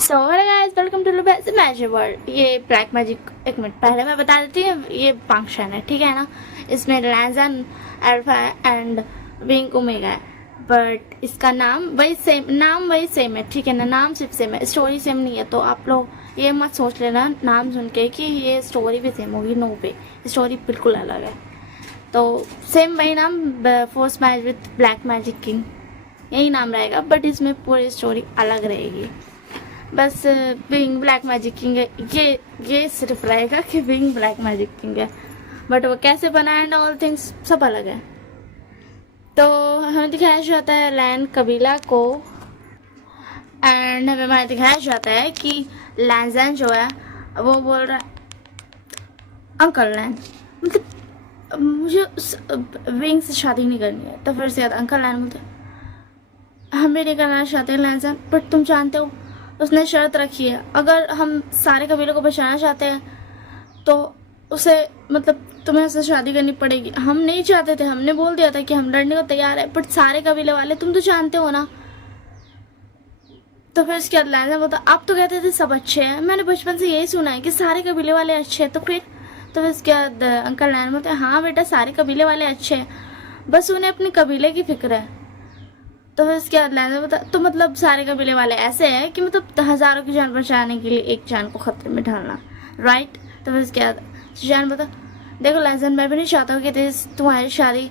So hello guys, welcome to magic world. ये black magic, एक minute पहले मैं बता देती हूँ, ये फंक्शन है, ठीक है ना। इसमें लैंजन, अल्फा एंड विंग ओमेगा है, बट इसका नाम वही सेम है, ठीक है ना। नाम सिर्फ सेम है, स्टोरी सेम नहीं है। तो आप लोग ये मत सोच लेना नाम सुन के कि ये स्टोरी भी सेम होगी। नो पे, स्टोरी बिल्कुल अलग है। तो सेम वही नाम, force match with black magic king, यही नाम रहेगा, बट इसमें पूरी स्टोरी अलग रहेगी। बस विंग ब्लैक मैजिक किंग है, ये सिर्फ रहेगा कि विंग ब्लैक मैजिक किंग है, बट वो कैसे बना एंड ऑल थिंग्स सब अलग है। तो हमें दिखाया जाता है लैन कबीला को, एंड हमें दिखाया जाता है कि लैंजन जो है वो बोल रहा है अंकल लैन, मतलब मुझे विंग से शादी नहीं करनी है। तो फिर से अंकल लैन बोलते हम भी नहीं करना चाहते लैंजन, बट तुम जानते हो उसने शर्त रखी है, अगर हम सारे कबीलों को बचाना चाहते हैं तो उसे मतलब तुम्हें उससे शादी करनी पड़ेगी। हम नहीं चाहते थे, हमने बोल दिया था कि हम लड़ने को तैयार है, बट सारे कबीले वाले तुम तो जानते हो ना। तो फिर उसके बाद लैंजन बोलता आप तो कहते थे सब अच्छे हैं, मैंने बचपन से यही सुना है कि सारे कबीले वाले अच्छे हैं। तो फिर उसके बाद अंकल लैंजन बोलते हाँ बेटा, सारे कबीले वाले अच्छे हैं, बस उन्हें अपने कबीले की फिक्र है। तो फिर उसके बाद लैंजन बता तो मतलब सारे कबीले वाले ऐसे हैं कि मतलब हज़ारों की जान बचाने के लिए एक जान को खतरे में डालना, राइट। तो फिर उसके बाद जान बता देखो लैंजन, मैं भी नहीं चाहता हूँ कि तुम्हारी शादी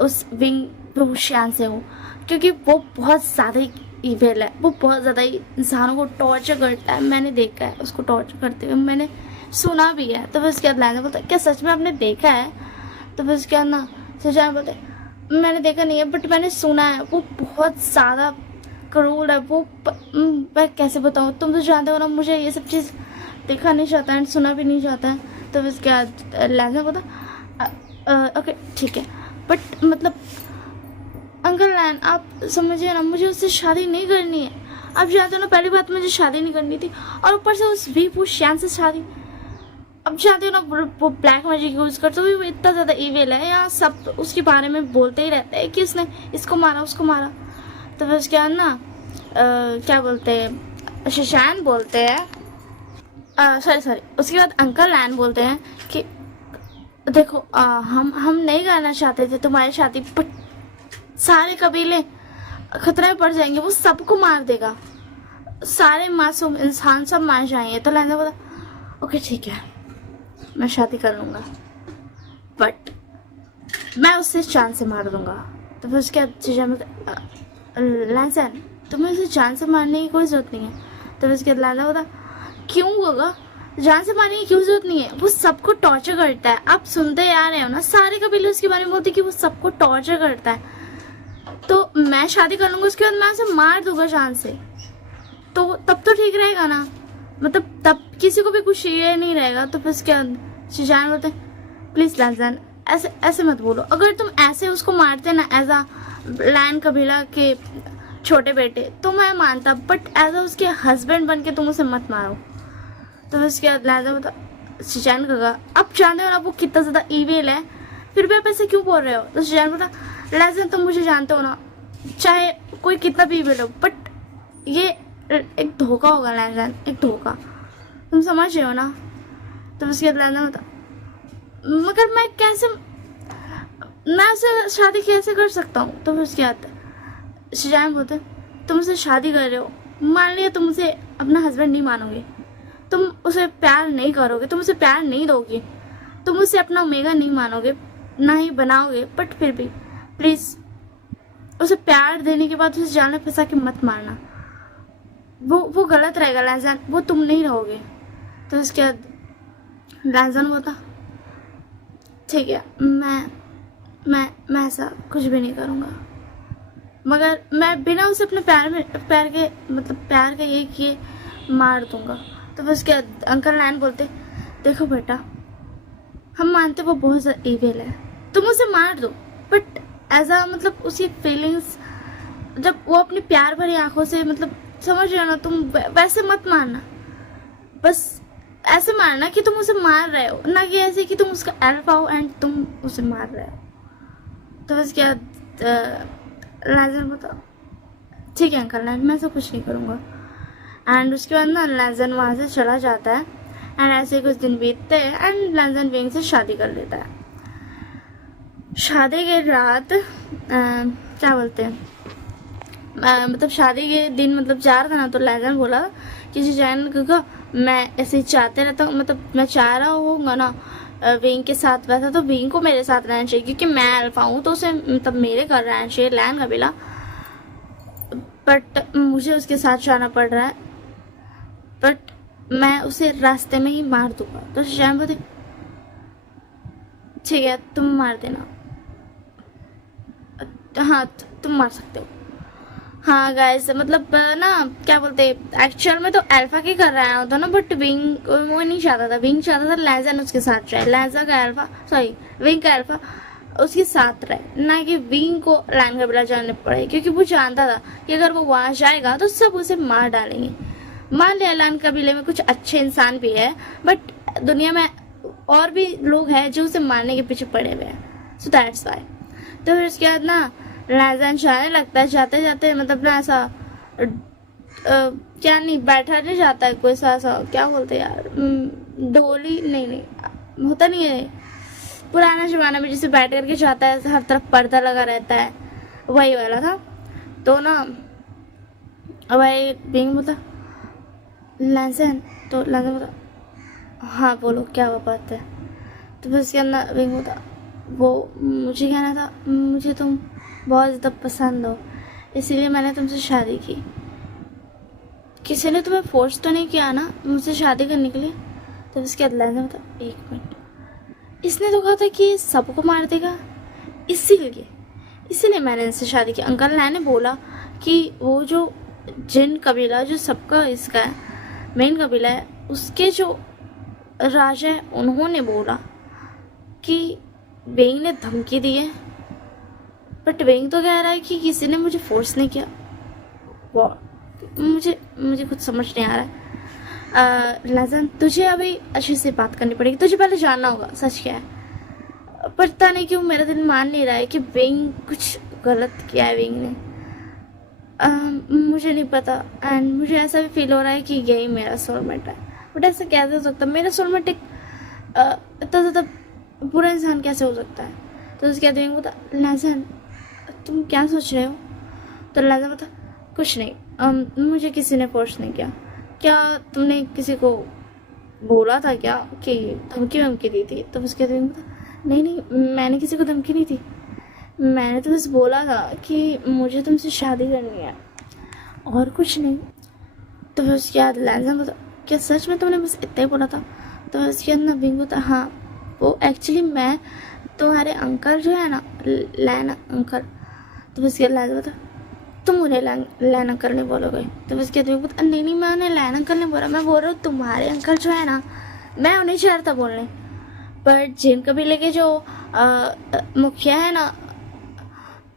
उस विंग भूषण से हो, क्योंकि वो बहुत ज़्यादा ईविल है, वो बहुत ज़्यादा इंसानों को टॉर्चर करता है। मैंने देखा है उसको टॉर्चर करते हुए, मैंने सुना भी है। तो फिर उसके बाद लैंजन बोलता क्या सच में आपने देखा है? तो फिर उसके बाद ना सुजान बोलते मैंने देखा नहीं है, बट मैंने सुना है वो बहुत ज़्यादा क्रूर है। वो मैं कैसे बताऊँ, तुम तो जानते हो ना, मुझे ये सब चीज़ देखा नहीं चाहता है, सुना भी नहीं चाहता है। तो इसके बाद लैंजन बोलता ओके ठीक है, बट मतलब अंकल लैन आप समझिए ना, मुझे उससे शादी नहीं करनी है। आप जानते हो ना, पहली बात मुझे शादी नहीं करनी थी, और ऊपर से उस भी शैन से शादी। अब जानते हो ना वो ब्लैक मैजिक यूज करते हुए वो इतना ज़्यादा ईविल है, यहाँ सब उसके बारे में बोलते ही रहते हैं कि उसने इसको मारा उसको मारा। तो फिर उसके बाद ना क्या बोलते हैं, शशान बोलते हैं, सॉरी उसके बाद अंकल लैन बोलते हैं कि देखो हम नहीं करना चाहते थे तुम्हारी शादी, बट सारे कबीले खतरे में पड़ जाएंगे, वो सबको मार देगा, सारे मासूम इंसान सब मार जाएंगे। तो लैन बोला ओके ठीक है, मैं शादी कर लूँगा, बट मैं उससे जान से मार दूंगा। तो फिर उसके बाद लैंसन तुम्हें उसे जान से मारने की कोई ज़रूरत नहीं है। तो फिर उसके बाद लैंसन बोला क्यों होगा, जान से मारने की क्यों ज़रूरत नहीं है, वो सबको टॉर्चर करता है। आप सुनते आ रहे हो ना, सारे कबीले उसके बारे में बोलते कि वो सबको टॉर्चर करता है। तो मैं शादी कर लूँगा, उसके बाद मैं उसे मार दूंगा जान से, तो तब तो ठीक रहेगा ना, मतलब तब किसी को भी कुछ ये नहीं रहेगा। तो फिर क्या शिजान बोलते प्लीज लैंजन ऐसे ऐसे मत बोलो, अगर तुम ऐसे उसको मारते ना एज अ लैन कबीला के छोटे बेटे तो मैं मानता, बट एज अ उसके हस्बैंड बन के तुम उसे मत मारो। तो फिर उसके बाद लैंजन बोलता शिजान का आप जानते हो ना वो कितना ज़्यादा ईविल है, फिर भी आप ऐसे क्यों बोल रहे हो? तो शिजान बोलता लैंजन तुम मुझे जानते हो ना, चाहे कोई कितना भी ईविल हो, बट ये एक धोखा होगा लैंजन, एक धोखा, तुम समझ रहे हो ना। तो उसके बाद लैंजन होता मगर मैं कैसे, मैं उससे शादी कैसे कर सकता हूँ? तो फिर उसके बाद शिजान बोलते तुम उससे शादी कर रहे हो, मान लिया तुम उसे अपना हस्बैंड नहीं मानोगे, तुम उसे प्यार नहीं करोगे, तुम उसे प्यार नहीं दोगे, तुम उसे अपना ओमेगा नहीं मानोगे, ना ही बनाओगे, बट फिर भी प्लीज़ उसे प्यार देने के बाद उसे जाल में फंसा के मत मारना, वो गलत रहेगा लैंजन, वो तुम नहीं रहोगे। तो उसके बाद लैंजन होता ठीक है, मैं ऐसा कुछ भी नहीं करूँगा, मगर मैं बिना उसे अपने प्यार के ये किए मार दूंगा। तो फिर उसके बाद अंकल लैन बोलते देखो बेटा, हम मानते वो बहुत ज़्यादा ईविल है, तुम उसे मार दो, बट एज अ मतलब उसकी फीलिंग्स जब वो अपनी प्यार भरी आंखों से मतलब समझ रहे हो ना, तुम वैसे मत मारना, बस ऐसे मारना कि तुम उसे मार रहे हो, ना कि ऐसे कि तुम उसका अल्फा हो एंड तुम उसे मार रहे हो। तो उसके बाद लाजर बताओ ठीक है अंकल मैं ऐसा कुछ नहीं करूँगा, एंड उसके बाद ना लैजन वहाँ से चला जाता है एंड ऐसे कुछ दिन बीतते हैं एंड लैजन विंग से शादी कर लेता है। शादी के रात क्या बोलते हैं मतलब शादी के दिन मतलब जा रहा था ना, तो लैजन बोला कि जैन क्योंकि मैं ऐसे ही चाहते रहता हूँ, मतलब मैं चाह रहा हूँगा ना विंग के साथ वैसा, तो विंग को मेरे साथ रहना चाहिए क्योंकि मैं अल्फा हूँ, तो उसे मतलब मेरे घर रहना चाहिए लैन कबीला, बट मुझे उसके साथ जाना पड़ रहा है, बट मैं उसे रास्ते में ही मार दूंगा। तो जैन बोलते ठीक है तुम मार देना, हाँ तुम मार सकते हो। हाँ गाइस मतलब ना क्या बोलते एक्चुअल में तो अल्फा के कर रहा होता ना, बट विंग वो नहीं चाहता था, विंग चाहता था लैजन उसके साथ जाए, लैजा का अल्फा सॉरी विंग का अल्फा उसके साथ रहे, ना कि विंग को लैन कबीला जाने पड़े, क्योंकि वो जानता था कि अगर वो वहाँ जाएगा तो सब उसे मार डालेंगे। मान लिया लैन कबीले में कुछ अच्छे इंसान भी है, बट दुनिया में और भी लोग हैं जो उसे मारने के पीछे पड़े हुए हैं, सो दैट्स वाई। तो फिर उसके बाद ना लैजन जाने लगता है, जाते जाते मतलब ना ऐसा क्या नहीं बैठा नहीं जाता है कोई सा क्या बोलते यार डोली नहीं होता नहीं है पुराना जमाना में जिसे बैठ करके जाता है, हर तरफ पर्दा लगा रहता है, वही वाला था। तो ना भाई बिंग बोलता लैजन, तो लैजन बोलता हाँ बोलो क्या वो बात है। तो फिर उसके अंदर बिंग बोलता वो मुझे कहना था मुझे तुम बहुत ज़्यादा पसंद हो, इसीलिए मैंने तुमसे शादी की। किसी ने तुम्हें फोर्स तो नहीं किया ना मुझसे शादी करने के लिए। तो उसके बाद लैजन था एक मिनट, इसने तो कहा था कि सबको मार देगा, इसीलिए मैंने इनसे शादी की। अंकल ने बोला कि वो जो जिन कबीला जो सबका इसका है मेन कबीला है, उसके जो राजा है उन्होंने बोला कि वेंग ने धमकी दी है, बट वेंग तो कह रहा है कि किसी ने मुझे फोर्स नहीं किया। मुझे कुछ समझ नहीं आ रहा है। लैजन तुझे अभी अच्छे से बात करनी पड़ेगी, तुझे पहले जानना होगा सच क्या है। पता नहीं क्यों मेरा दिल मान नहीं रहा है कि वेंग कुछ गलत किया है वेंग ने, मुझे नहीं पता एंड मुझे ऐसा भी फील हो रहा है कि यही मेरा सोलमेट है, बट ऐसा कैसे हो सकता है, मेरा सोलमेट एक इतना ज़्यादा बुरा इंसान कैसे हो सकता है। तो उसके बाद वेंग बोलता लैजन तुम क्या सोच रहे हो। तो लैजन बोलता कुछ नहीं, मुझे किसी ने फोर्स नहीं किया। क्या तुमने किसी को बोला था क्या कि धमकी वमकी दी थी। तो उसके बाद बोलता नहीं मैंने किसी को धमकी नहीं दी, मैंने तो बस बोला था कि मुझे तुमसे शादी करनी है और कुछ नहीं। तो फिर उसके बाद लैजन बोलता क्या सच में तुमने बस इतना ही बोला था। तो उसके बाद ना विंग बोलता हाँ वो एक्चुअली मैं तुम्हारे अंकल जो है ना लैन अंकल। तो उसके बाद लैजन बोलता तुम उन्हें लैन अंकल नहीं बोलोगे। तो उसके बाद बोलता नहीं मैं उन्हें लैन अंकल नहीं बोल रहा, मैं बोल रहा हूँ तुम्हारे अंकल जो है ना, मैं उन्हें चाह रहा था बोलने, पर जिन कबीले के जो मुखिया है ना,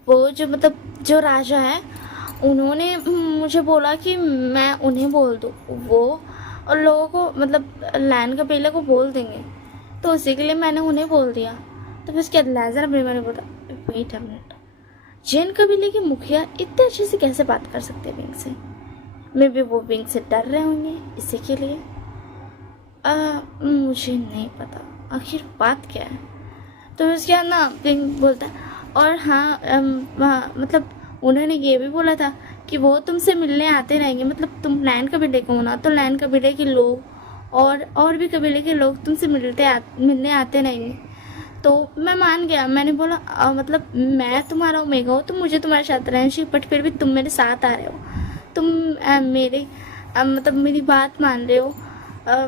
वो जो मतलब जो राजा है, उन्होंने मुझे बोला कि मैं उन्हें बोल दूँ, वो और लोगों को मतलब लैन कबीले को बोल देंगे, तो उसी के लिए मैंने उन्हें बोल दिया। तो फिर उसके बाद लैजन अपने मैंने बोला वेट अ मिनट, जैन कबीले के मुखिया इतने अच्छे से कैसे बात कर सकते हैं विंग से, मे बी वो विंग से डर रहे होंगे इसी के लिए। मुझे नहीं पता आखिर बात क्या है। तो उसके बाद ना विंग बोलता है और हाँ मतलब उन्होंने ये भी बोला था कि वो तुमसे मिलने आते रहेंगे, मतलब तुम लैन कबीले को हो ना, तो लैन कबीले के लोग और भी कबीले के लोग तुमसे मिलने आते रहेंगे। तो मैं मान गया, मैंने बोला मतलब मैं तुम्हारा ओमेगा हूँ तो मुझे तुम्हारे साथ रहना चाहिए, बट फिर भी तुम मेरे साथ आ रहे हो, तुम मेरे मतलब मेरी बात मान रहे हो,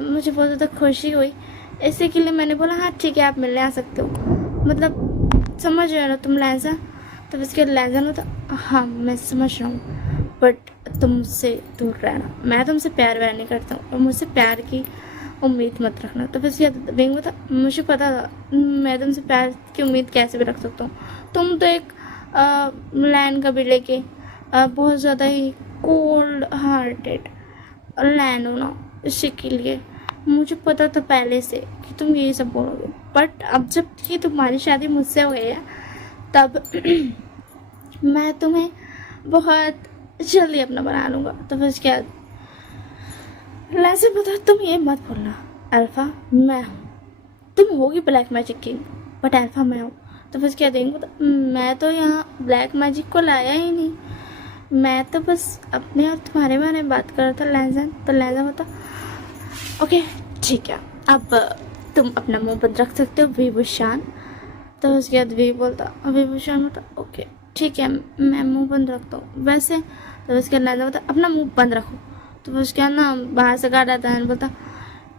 मुझे बहुत ज़्यादा खुशी हुई, इसी के लिए मैंने बोला हाँ ठीक है आप मिलने आ सकते हो, मतलब समझ रहे हो ना तुम लैजा। तो इसके लैजा होता हाँ मैं समझ रहा हूँ, बट तुमसे दूर रहना, मैं तुमसे प्यार व्यार नहीं करता हूँ और मुझसे प्यार की उम्मीद मत रखना। तो फिर विंग बता मुझे पता था मैं तुमसे प्यार की उम्मीद कैसे भी रख सकता हूँ, तुम तो एक लैन कबीले के बहुत ज़्यादा ही कोल्ड हार्टेड लैन हो ना, इसी के लिए मुझे पता था पहले से कि तुम यही सब बोलोगे, बट अब जब कि तुम्हारी शादी मुझसे हो गई है तब मैं तुम्हें बहुत जल्दी अपना बना लूँगा। तो फिर उसके बाद लैंसन बोलता तुम ये मत बोलना, अल्फा मैं हूँ, तुम होगी black magic king but alpha मैं हूँ। तो फिर क्या देंगे, तो मैं तो यहाँ ब्लैक मैजिक को लाया ही नहीं, मैं तो बस अपने और तुम्हारे बारे में बात कर रहा था लैंसन। तो लैंसन बोलता ओके ठीक है, अब तुम अपना मुंह बंद रख सकते हो विभूषण। तो उसके बाद विभूषण बोलता ओके ठीक है मैं मुंह बंद रखता हूँ वैसे। तो उसके बाद लैंसन बोलता अपना मुंह बंद रखो। तो उसके बाद ना बाहर से गार्ड आता है, बोलता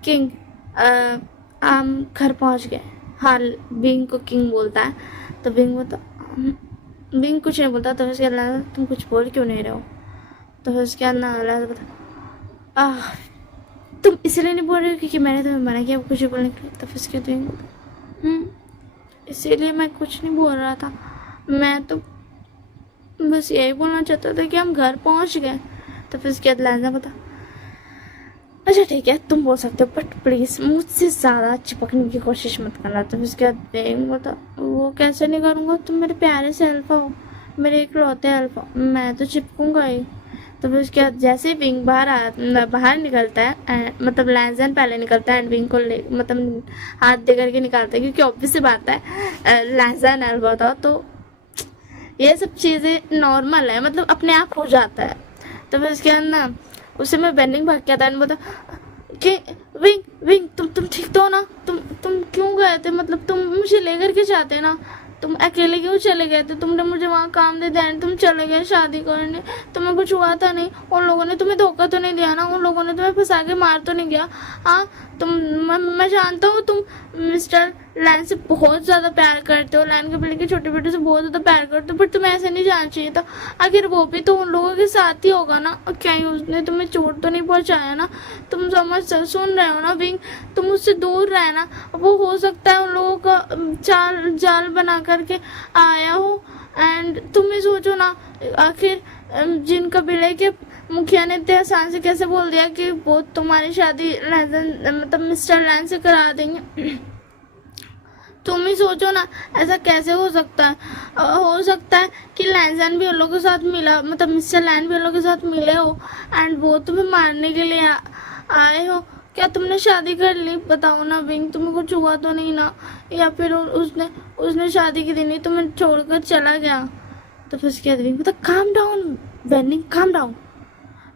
किंग हम घर पहुँच गए। हाँ बिंग को किंग बोलता है। तो बिंग बोलता बिंग कुछ नहीं बोलता। तो उसके बाद तुम कुछ बोल क्यों नहीं रहे हो। तो उसके बाद ना लैंसन बोलता तुम इसलिए नहीं बोल रहे हो क्योंकि मैंने तुम्हें मना किया कुछ बोलने के लिए। तो फिर उसके बाद इसीलिए मैं कुछ नहीं बोल रहा था, मैं तो बस यही बोलना चाहता था कि हम घर पहुंच गए। तो फिर उसके बाद लैंसन बोलता अच्छा ठीक है तुम बोल सकते हो बट प्लीज़ मुझसे ज़्यादा चिपकने की कोशिश मत करना। तो फिर उसके बाद बेंग बोलता वो कैसे नहीं करूँगा, तुम मेरे प्यारे से अल्फा हो, मेरे इकलौते अल्फा, मैं तो चिपकूँगा ही। तो फिर उसके बाद जैसे ही विंग बाहर निकलता है, मतलब लैंसन पहले निकलता है एंड विंग को ले मतलब हाथ दे करके निकालता है क्योंकि ऑब्वियस सी बात है लैंसन अल्फा था तो ये सब चीज़ें नॉर्मल है, मतलब अपने आप हो जाता है। तो फिर उसके बाद ना उसे में बेनिंग भाग के आता है, बोलता कि विंग विंग तुम ठीक तो हो ना, तुम क्यों गए थे, मतलब तुम मुझे लेकर के जाते ना, तुम अकेले क्यों चले गए थे, तुमने मुझे वहाँ काम दे दिया तुम चले गए शादी करने, तुम्हें कुछ हुआ था नहीं, उन लोगों ने तुम्हें धोखा तो नहीं दिया ना, उन लोगों ने तुम्हें फंसा के मार तो नहीं गया। हाँ मैं जानता हूँ तुम मिस्टर लैन से बहुत ज़्यादा प्यार करते हो, लैन के पहले के छोटे बेटे से बहुत ज़्यादा प्यार करते हो, बट तुम्हें ऐसे नहीं जाना चाहिए था, आखिर वो भी तो उन लोगों के साथ ही होगा ना, और क्या ही उसने तुम्हें चोट तो नहीं पहुँचाया ना, तुम सुन रहे हो ना विंग, तुम उससे दूर रहना, वो हो सकता है उन लोगों का जाल बना करके आया हो, एंड तुम ही सोचो ना आखिर जिन कबीले के मुखिया ने इतने आसान से कैसे बोल दिया कि वो तुम्हारी शादी मतलब मिस्टर लैन से करा देंगे, तुम ही सोचो ना ऐसा कैसे हो सकता है। हो सकता है कि लैंसन भी उन लोगों के साथ मिला, मतलब मिस्टर लैन भी उन लोगों के साथ मिले हो एंड वो तुम्हें मारने के लिए आए हो। क्या तुमने शादी कर ली, बताओ ना विंग, तुम्हें कुछ हुआ तो नहीं ना, या फिर उसने शादी के दिन ही तुम्हें छोड़कर चला गया। तो फिर उसके बाद विंग बता काम डाउन वेनिंग, काम डाउन,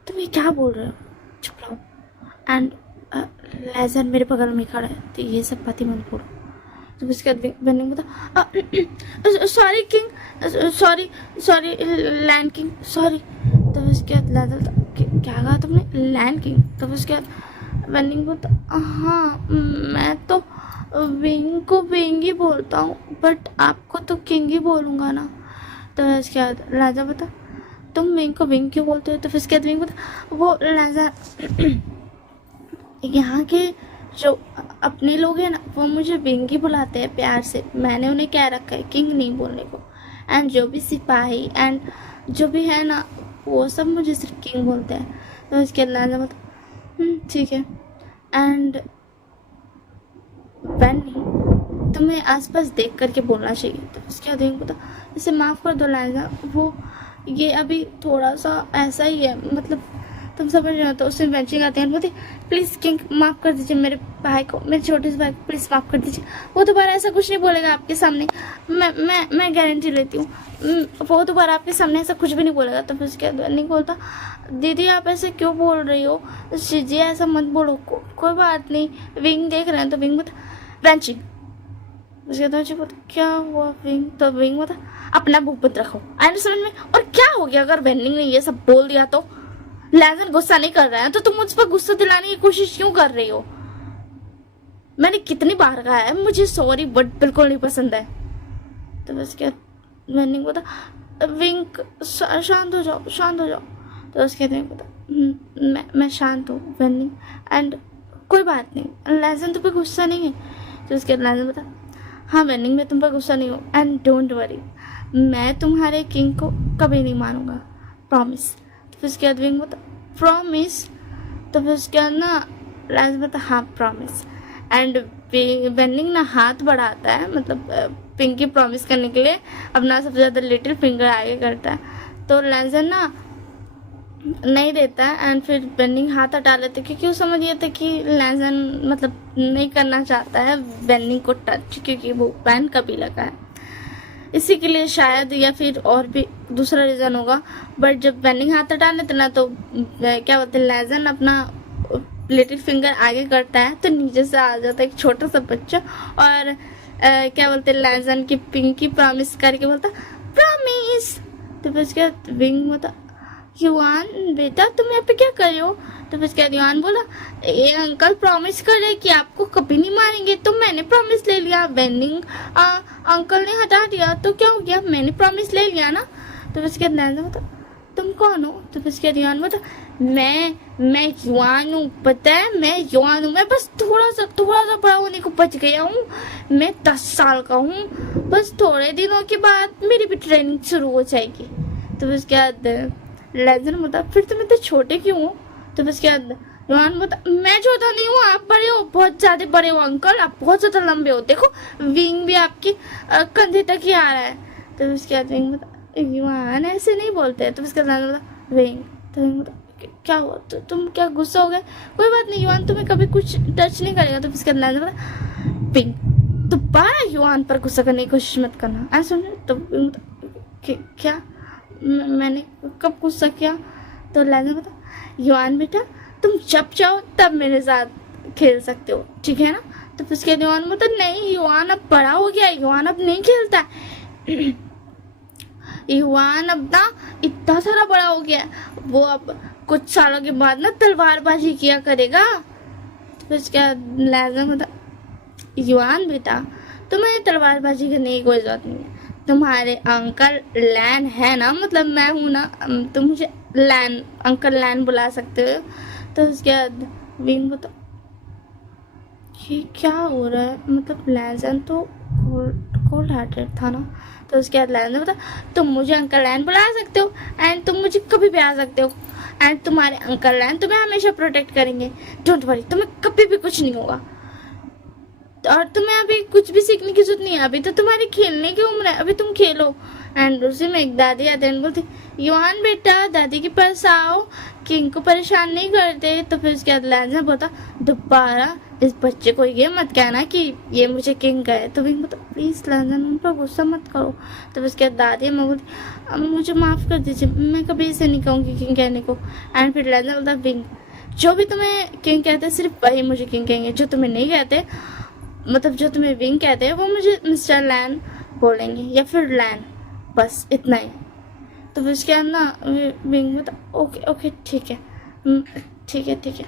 तुम ये क्या बोल रहे हो, चुप रहो। एंड लैंसन मेरे बगल में खड़ा है तो ये सब बातें मत बोलो। तो उसके बाद वेनिंग बता sorry king, sorry land king, sorry. तो उसके बाद लैंसन क्या कहा तुमने, लैंड किंग। तो उसके बाद वेनिंग बता हाँ मैं तो विंग को विंग ही बोलता हूँ बट आपको तो किंग ही बोलूँगा ना। तो उसके बाद राजा बता तुम विंग को विंग क्यों बोलते हो। तो फिर उसके बाद विंग बता वो राजा यहाँ के जो अपने लोग हैं ना वो मुझे विंग ही बुलाते हैं प्यार से, मैंने उन्हें क्या रखा है किंग नहीं बोलने को, एंड जो भी सिपाही एंड जो भी है ना वो सब मुझे सिर्फ किंग बोलते हैं। तो उसके बाद राजा बता ठीक है, एंड वैनी तुम्हें आसपास देख करके बोलना चाहिए। तो उसके बाद विंग बता इसे माफ़ कर दो लाजा, वो ये अभी थोड़ा सा ऐसा ही है, मतलब तुम समझ रहे हो। तो उसमें बेंचिंग आते हैं, बोलते प्लीज़ किंग माफ़ कर दीजिए मेरे भाई को, मेरे छोटे से भाई को प्लीज़ माफ़ कर दीजिए, वो दोबारा ऐसा कुछ नहीं बोलेगा आपके सामने, मैं गारंटी लेती हूँ, वो दोबारा आपके सामने ऐसा कुछ भी नहीं बोलेगा। तो फिर उसके बाद नहीं बोलता दीदी आप ऐसे क्यों बोल रही हो, जी ऐसा मत बोलो, कोई बात नहीं, विंग देख रहे हैं। तो विंग बता बेंचिंग, उसके बाद बोलता क्या हुआ विंग। तो विंग बता अपना बुक बंद रखो, आए समझ में। और क्या हो गया अगर वेनिंग ने ये सब बोल दिया तो, लैंसन गुस्सा नहीं कर रहा है तो तुम मुझ पर गुस्सा दिलाने की कोशिश क्यों कर रही हो। मैंने कितनी बार कहा है मुझे सॉरी बट बिल्कुल नहीं पसंद है। तो बस क्या वेनिंग बता विंग शांत हो जाओ, शांत हो जाओ। तो उसके बाद बता मैं शांत हूँ वेनिंग, एंड कोई बात नहीं लैंसन तुम पे गुस्सा नहीं है। तो उसके बाद लैंसन बता हाँ वेनिंग मैं तुम पर गुस्सा नहीं हूँ, एंड डोंट वरी मैं तुम्हारे किंग को कभी नहीं मानूंगा, प्रॉमिस। तो फिर उसके बाद विंग बता प्रॉमिस। तो फिर उसके बाद ना लैंसन बता हाँ प्रॉमिस, एंड वेनिंग ना हाथ बढ़ाता है, मतलब पिंकी प्रॉमिस करने के लिए अपना सबसे ज़्यादा लिटिल फिंगर आगे करता है। तो लैंसन ना नहीं देता है एंड फिर बेनिंग हाथ हटा लेते क्योंकि वो समझ गया था कि लैजन मतलब नहीं करना चाहता है बेनिंग को टच, क्योंकि वो बैन कबीला का है, इसी के लिए शायद, या फिर और भी दूसरा रीज़न होगा। बट जब बेनिंग हाथ हटा लेते ना तो क्या बोलते हैं, लैजन अपना लिटिल फिंगर आगे करता है तो नीचे से आ जाता है एक छोटा सा बच्चा और क्या बोलते हैं, लैजन की पिंकी प्रॉमिस करके बोलता प्रॉमिस। तो फिर उसके बाद विंग बोलता युआन बेटा तुम यहाँ पे क्या कर रहे हो? तो फिर उसके बाद युआन बोला ये अंकल प्रॉमिस कर रहे कि आपको कभी नहीं मारेंगे, तो मैंने प्रॉमिस ले लिया। बेनिंग अंकल ने हटा दिया तो क्या हो गया, मैंने प्रॉमिस ले लिया ना। तो फिर उसके बाद लैजन बोलता तुम कौन हो? तो फिर उसके बाद युआन बोलता मैं युआन हूँ, पता है मैं युआन हूँ, मैं बस थोड़ा सा बड़ा होने को बच गया हूँ, मैं 10 साल का हूँ, बस थोड़े दिनों के बाद मेरी भी ट्रेनिंग शुरू हो जाएगी। तो फिर उसके बाद लेजेंड बोलता फिर तुम इतने छोटे क्यों हो? तो फिर उसके बाद युआन बोलता मैं छोटा नहीं हूँ, आप बड़े हो, बहुत ज्यादा बड़े हो अंकल, आप बहुत ज्यादा लंबे हो, देखो विंग भी आपके कंधे तक ही आ रहा है। तो फिर उसके बाद विंग बोलता युआन ऐसे नहीं बोलते। तो उसके बाद बोलता विंग, तो विंग बोलता क्या हुआ, तो तुम क्या गुस्सा हो गए? कोई बात नहीं युआन तुम्हें कभी कुछ टच नहीं करेगा। तो उसके बाद बोलता विंग दोबारा युआन पर गुस्सा करने की कोशिश मत करना, ऐसा सुन। तो विंग बोलता क्या मैंने कब गुस्सा किया? तो लैजन बता युआन बेटा तुम जब चाहो तब मेरे साथ खेल सकते हो, ठीक है ना? तो फिर उसके युआन बोलता नहीं युआन अब बड़ा हो गया, युआन अब नहीं खेलता युआन अब ना इतना सारा बड़ा हो गया, वो अब कुछ सालों के बाद ना तलवारबाजी किया करेगा। तो फिर उसके लैजन बता युआन बेटा तुम्हें तलवारबाजी करने की कोई जरूरत नहीं है, तुम्हारे अंकल लैन है ना, मतलब मैं हूँ ना, तुम मुझे लैन अंकल लैन बुला सकते हो। तो उसके बाद विंग बता ये क्या हो रहा है, मतलब लैजन तो कोल्ड हार्टेड था ना। तो उसके बाद लैजन बता तुम मुझे अंकल लैन बुला सकते हो एंड तुम मुझे कभी भी आ सकते हो एंड तुम्हारे अंकल लैन तुम्हें हमेशा प्रोटेक्ट करेंगे, डोंट वरी, तुम्हें कभी भी कुछ नहीं होगा और तुम्हें अभी कुछ भी सीखने की जरूरत नहीं है, अभी तो तुम्हारी खेलने की उम्र है, अभी तुम खेलो। एंड उसी में एक दादी आते हैं बोलती युआन बेटा दादी के पास आओ, किंग को परेशान नहीं करते। तो फिर उसके बाद लैजन बोलता दोबारा इस बच्चे को ये मत कहना कि ये मुझे किंग कहे। तो विंग बोलता प्लीज लैजन उन पर गुस्सा मत करो। तो फिर उसके बाद दादी मैं बोलती मुझे माफ कर दीजिए, मैं कभी इसे नहीं कहूँगी किंग कहने को। एंड फिर लैजन बोलता विंग जो भी तुम्हें किंग कहते हैं सिर्फ वही मुझे किंग कहेंगे, जो तुम्हें नहीं कहते, मतलब जो तुम्हें विंग कहते हैं वो मुझे मिस्टर लैन बोलेंगे या फिर लैन, बस इतना ही। तो फिर उसके बाद ना विंग में ओके ओके ठीक है ठीक है।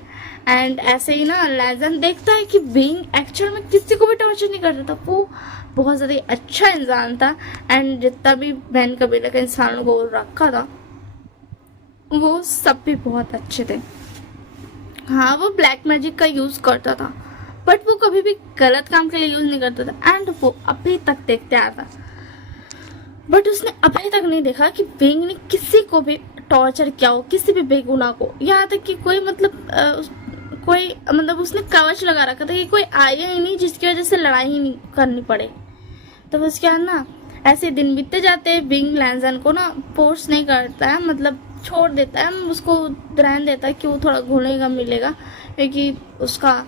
एंड ऐसे ही ना लैजन देखता है कि विंग एक्चुअल में किसी को भी टॉर्चर नहीं करता था, वो बहुत ज़्यादा अच्छा इंसान था एंड जितना भी बैन कबीले के इंसानों को रखा था वो सब भी बहुत अच्छे थे। हाँ वो ब्लैक मैजिक का यूज़ करता था बट वो कभी भी गलत काम के लिए यूज नहीं करता था एंड वो अभी तक देखते आ था, बट उसने अभी तक नहीं देखा कि विंग ने किसी को भी टॉर्चर किया हो, किसी भी बेगुनाह को, यहाँ तक कि कोई मतलब उसने कवच लगा रखा था कि कोई आया ही नहीं जिसकी वजह से लड़ाई ही नहीं करनी पड़े। तो उसके बाद ना ऐसे दिन बीतते जाते हैं, विंग लैजन को ना फोर्स नहीं करता है, मतलब छोड़ देता है, उसको रहने देता है कि वो थोड़ा घुलेगा मिलेगा, क्योंकि उसका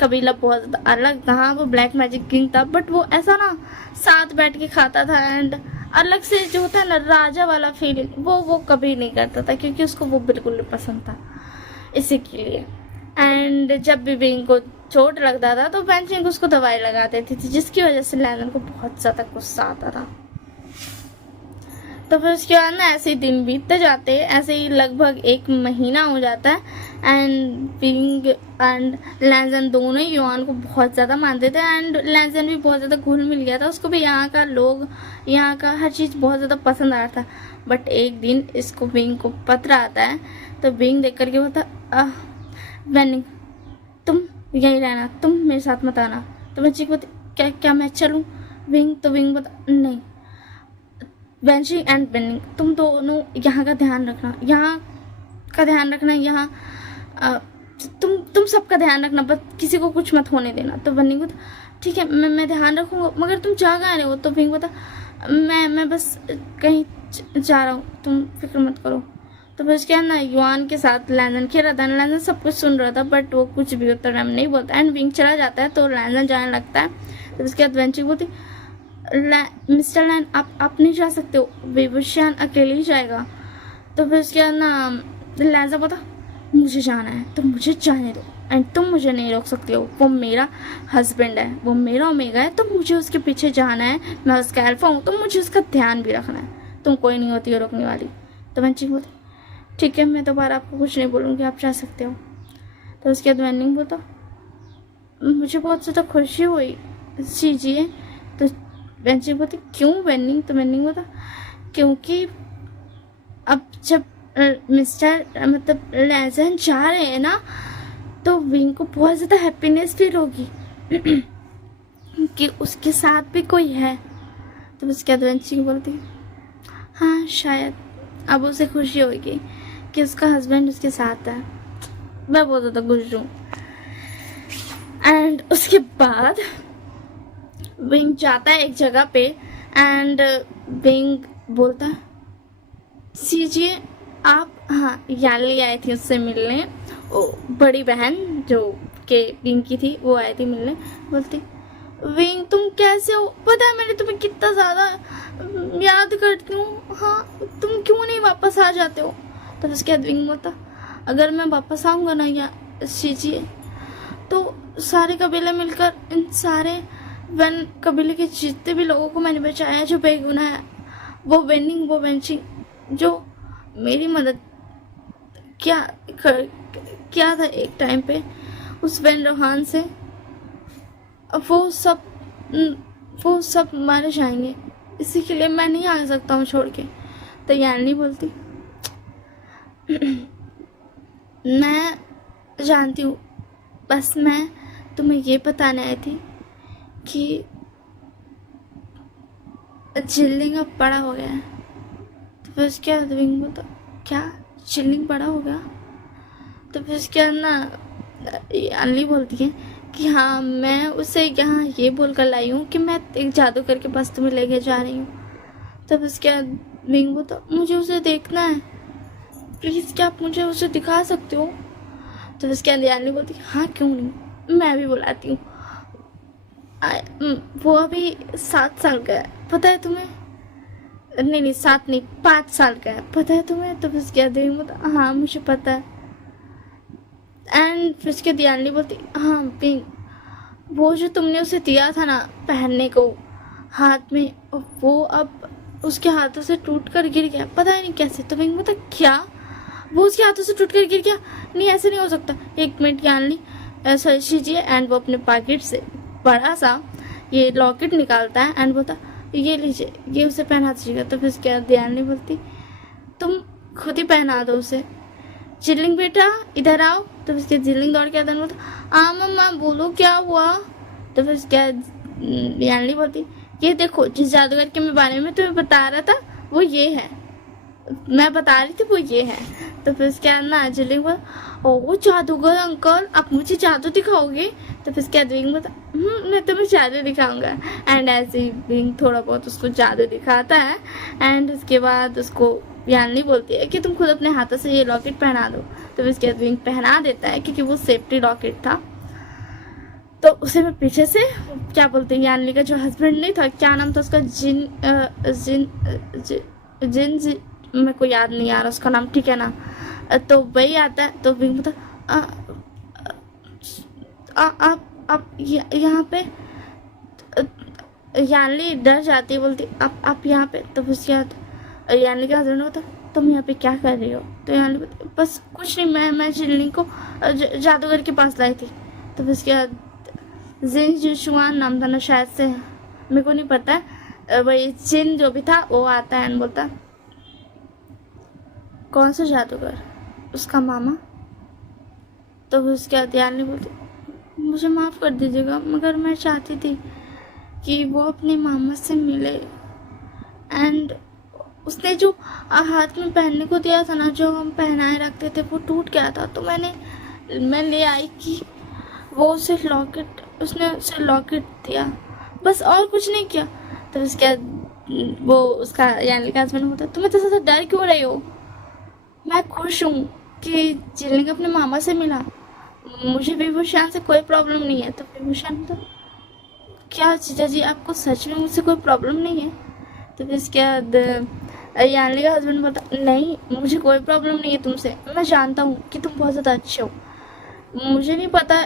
कबीला बहुत ज़्यादा अलग था। हाँ वो ब्लैक मैजिक किंग था बट वो ऐसा ना साथ बैठ के खाता था एंड अलग से जो होता है ना राजा वाला फीलिंग वो कभी नहीं करता था, क्योंकि उसको वो बिल्कुल नहीं पसंद था इसी के लिए। एंड जब भी विंग को चोट लगता था तो बेंचिंग उसको दवाई लगा देती थी, जिसकी वजह से लैजन को बहुत ज़्यादा गुस्सा आता था। तो फिर उसके बाद ना ऐसे ही दिन बीतते जाते, ऐसे ही लगभग 1 महीना हो जाता है एंड विंग एंड लैजन दोनों ही युआन को बहुत ज़्यादा मानते थे एंड लैजन भी बहुत ज़्यादा घुल मिल गया था, उसको भी यहाँ का लोग, यहाँ का हर चीज़ बहुत ज़्यादा पसंद आ रहा था। बट एक दिन इसको विंग को पत्र आता है तो विंग देख करके बोलता वेनिंग तुम यहीं रहना, तुम मेरे साथ मत आना। तो बच्ची को क्या मैं चलूँ? विंग बता नहीं वेंचिंग एंड बेनिंग तुम दोनों यहाँ का ध्यान रखना, यहाँ तुम सबका ध्यान रखना, बस किसी को कुछ मत होने देना। तो बेनिंग बता ठीक है मैं ध्यान रखूँगा, मगर तुम जा कहाँ रहे हो? तो विंग बता मैं बस कहीं जा रहा हूँ, तुम फिक्र मत करो। तो फिर उसके बाद ना युआन के साथ लैंजन खेल रहा था, लैंजन सब कुछ सुन रहा था बट वो कुछ भी उत्तर नहीं बोलता। एंड विंग चला जाता है तो लैंजन जाने लगता है। तो उसके बाद वेंची बोलती मिस्टर लैन आप नहीं जा सकते हो, विभूषण अकेले ही जाएगा। तो फिर उसके बाद ना लैंजन बोलता मुझे जाना है तो मुझे जाने दो एंड तुम मुझे नहीं रोक सकते हो, वो मेरा हस्बैंड है, वो मेरा ओमेगा है, तो मुझे उसके पीछे जाना है, मैं उसका अल्फा हूँ तो मुझे उसका ध्यान भी रखना है, तुम कोई नहीं होती हो रोकने वाली। तो वेंची बोलती ठीक है मैं दोबारा आपको कुछ नहीं बोलूँगी, आप जा सकते हो। तो उसके बाद वेनिंग बोलता मुझे बहुत ज़्यादा खुशी हुई कीजिए। तो वेंची बोलती क्यों वेनिंग? तो वेनिंग बोलता क्योंकि अब जब मिस्टर मतलब लेजेंड जा रहे हैं ना तो विंग को बहुत ज़्यादा हैप्पीनेस फील होगी कि उसके साथ भी कोई है। तो उसके बाद वेंची बोलती हाँ शायद अब उसे खुशी होगी कि उसका हस्बैंड उसके साथ है, मैं बहुत ज़्यादा खुश हूँ। एंड उसके बाद विंग जाता है एक जगह पे एंड विंग बोलता है सीजिए आप, हाँ याली आई थी उससे मिलने, वो बड़ी बहन जो के विंग की थी वो आई थी मिलने। बोलती विंग तुम कैसे हो, पता है मैंने तुम्हें कितना ज़्यादा याद करती हूँ, हाँ तुम क्यों नहीं वापस आ जाते हो। तो उसके बाद विंग बोलता अगर मैं वापस आऊँगा ना या सीजिए तो सारे कबीले मिलकर इन सारे वन कबीले के जितने भी लोगों को मैंने बचाया जो बेगुनाह है, वो वेनिंग वो वेंची जो मेरी मदद क्या था एक टाइम पे उस वेन रोहान से, वो सब मारे जाएंगे, इसी के लिए मैं नहीं आ सकता हूँ छोड़ के। तो यानी बोलती मैं जानती हूँ, बस मैं तुम्हें ये बताने आई थी कि चिल्लिंग अब बड़ा हो गया है। तो फिर उसके बाद विंग बोलता क्या चिल्लिंग बड़ा हो गया? तो फिर उसके बाद ना अली बोलती है कि हाँ मैं उसे यहाँ ये बोलकर लाई हूँ कि मैं एक जादूगर के पास तुम्हें लेके जा रही हूँ। तो फिर उसके बाद विंग बोलता मुझे उसे देखना है, प्लीज़ क्या आप मुझे उसे दिखा सकते हो? तो उसके बाद यानी बोलती हाँ क्यों नहीं, मैं भी बुलाती हूँ। वो अभी 7 साल का है, पता है तुम्हें? नहीं 7 नहीं 5 साल का है, पता है तुम्हें? तो फिर उसके बाद बोलता हाँ मुझे पता है। एंड फिर उसके दियानी बोलती हाँ पिंक, वो जो तुमने उसे दिया था ना पहनने को हाथ में, वो अब उसके हाथों से टूट कर गिर गया, पता ही नहीं कैसे। तो पिंक बोलता क्या वो उसके हाथों से टूट कर गिर गया? नहीं ऐसे नहीं हो सकता, 1 मिनट यान ली ऐसा कीजिए। एंड वो अपने पॉकेट से बड़ा सा ये लॉकेट निकालता है एंड बोलता ये लीजिए ये उसे पहना दीजिएगा। तो फिर उसके बाद ध्यान नहीं बोलती तुम खुद ही पहना दो उसे। जिलिंग बेटा इधर आओ। तो फिर उसके जिलिंग दौड़ के आता बोलता हाँ मम्मा बोलो क्या हुआ। तो फिर उसके बाद ध्यान नहीं बोलती ये देखो जिस जादूगर के मैं बारे में तुम्हें बता रहा था वो ये है, मैं बता रही थी वो ये है। तो फिर उसके बाद ना जिलिंग बोला ओ जादूगर अंकल आप मुझे जादू दिखाओगे? तो फिर उसके बाद विंग बोलता मैं तुम्हें जादू दिखाऊंगा। एंड ऐसे ही विंग थोड़ा बहुत उसको जादू दिखाता है एंड उसके बाद उसको यानी बोलती है कि तुम खुद अपने हाथों से ये लॉकेट पहना दो। तो फिर उसके बाद विंग पहना देता है क्योंकि वो सेफ्टी लॉकेट था। तो उसे मैं पीछे से क्या बोलते हैं यानी का जो हस्बैंड नहीं था, क्या नाम था उसका, जिन मेरे को याद नहीं आ रहा उसका नाम, ठीक है ना। तो वही आता है। तो विंग बोलता आप यहाँ पे, यानी डर जाती है, बोलती आप यहाँ पे। तो उसके बाद यानी का हस्बैंड होता तुम यहाँ पे क्या कर रही हो? तो यानी बोलती बस कुछ नहीं, मैं जिल्ली को जादूगर के पास लाई थी। तो उसके बाद जिन जुशुआन नाम था ना शायद से, मेरे को नहीं पता है, वही जिन जो भी था वो आता है एंड बोलता कौन सा जादूगर? उसका मामा। तो उसके बाद यानी बोलती मुझे माफ़ कर दीजिएगा मगर मैं चाहती थी कि वो अपने मामा से मिले। एंड उसने जो हाथ में पहनने को दिया था ना, जो हम पहनाए रखते थे, वो टूट गया था। तो मैं ले आई कि वो उसे लॉकेट, उसने उसे लॉकेट दिया, बस और कुछ नहीं किया। तो उसके बाद वो उसका यानी का हस्बैंड बोलता तुम्हें तो ज़्यादा डर क्यों रही हो? मैं खुश हूँ कि जिलिंग अपने मामा से मिला, मुझे विभूषण से कोई प्रॉब्लम नहीं है। तो विभूषण तो क्या जीजा जी आपको सच में मुझसे कोई प्रॉब्लम नहीं है? तो फिर इसके बाद यानली का हस्बैंड बोलता नहीं मुझे कोई प्रॉब्लम नहीं है तुमसे, मैं जानता हूँ कि तुम बहुत ज़्यादा अच्छे हो, मुझे नहीं पता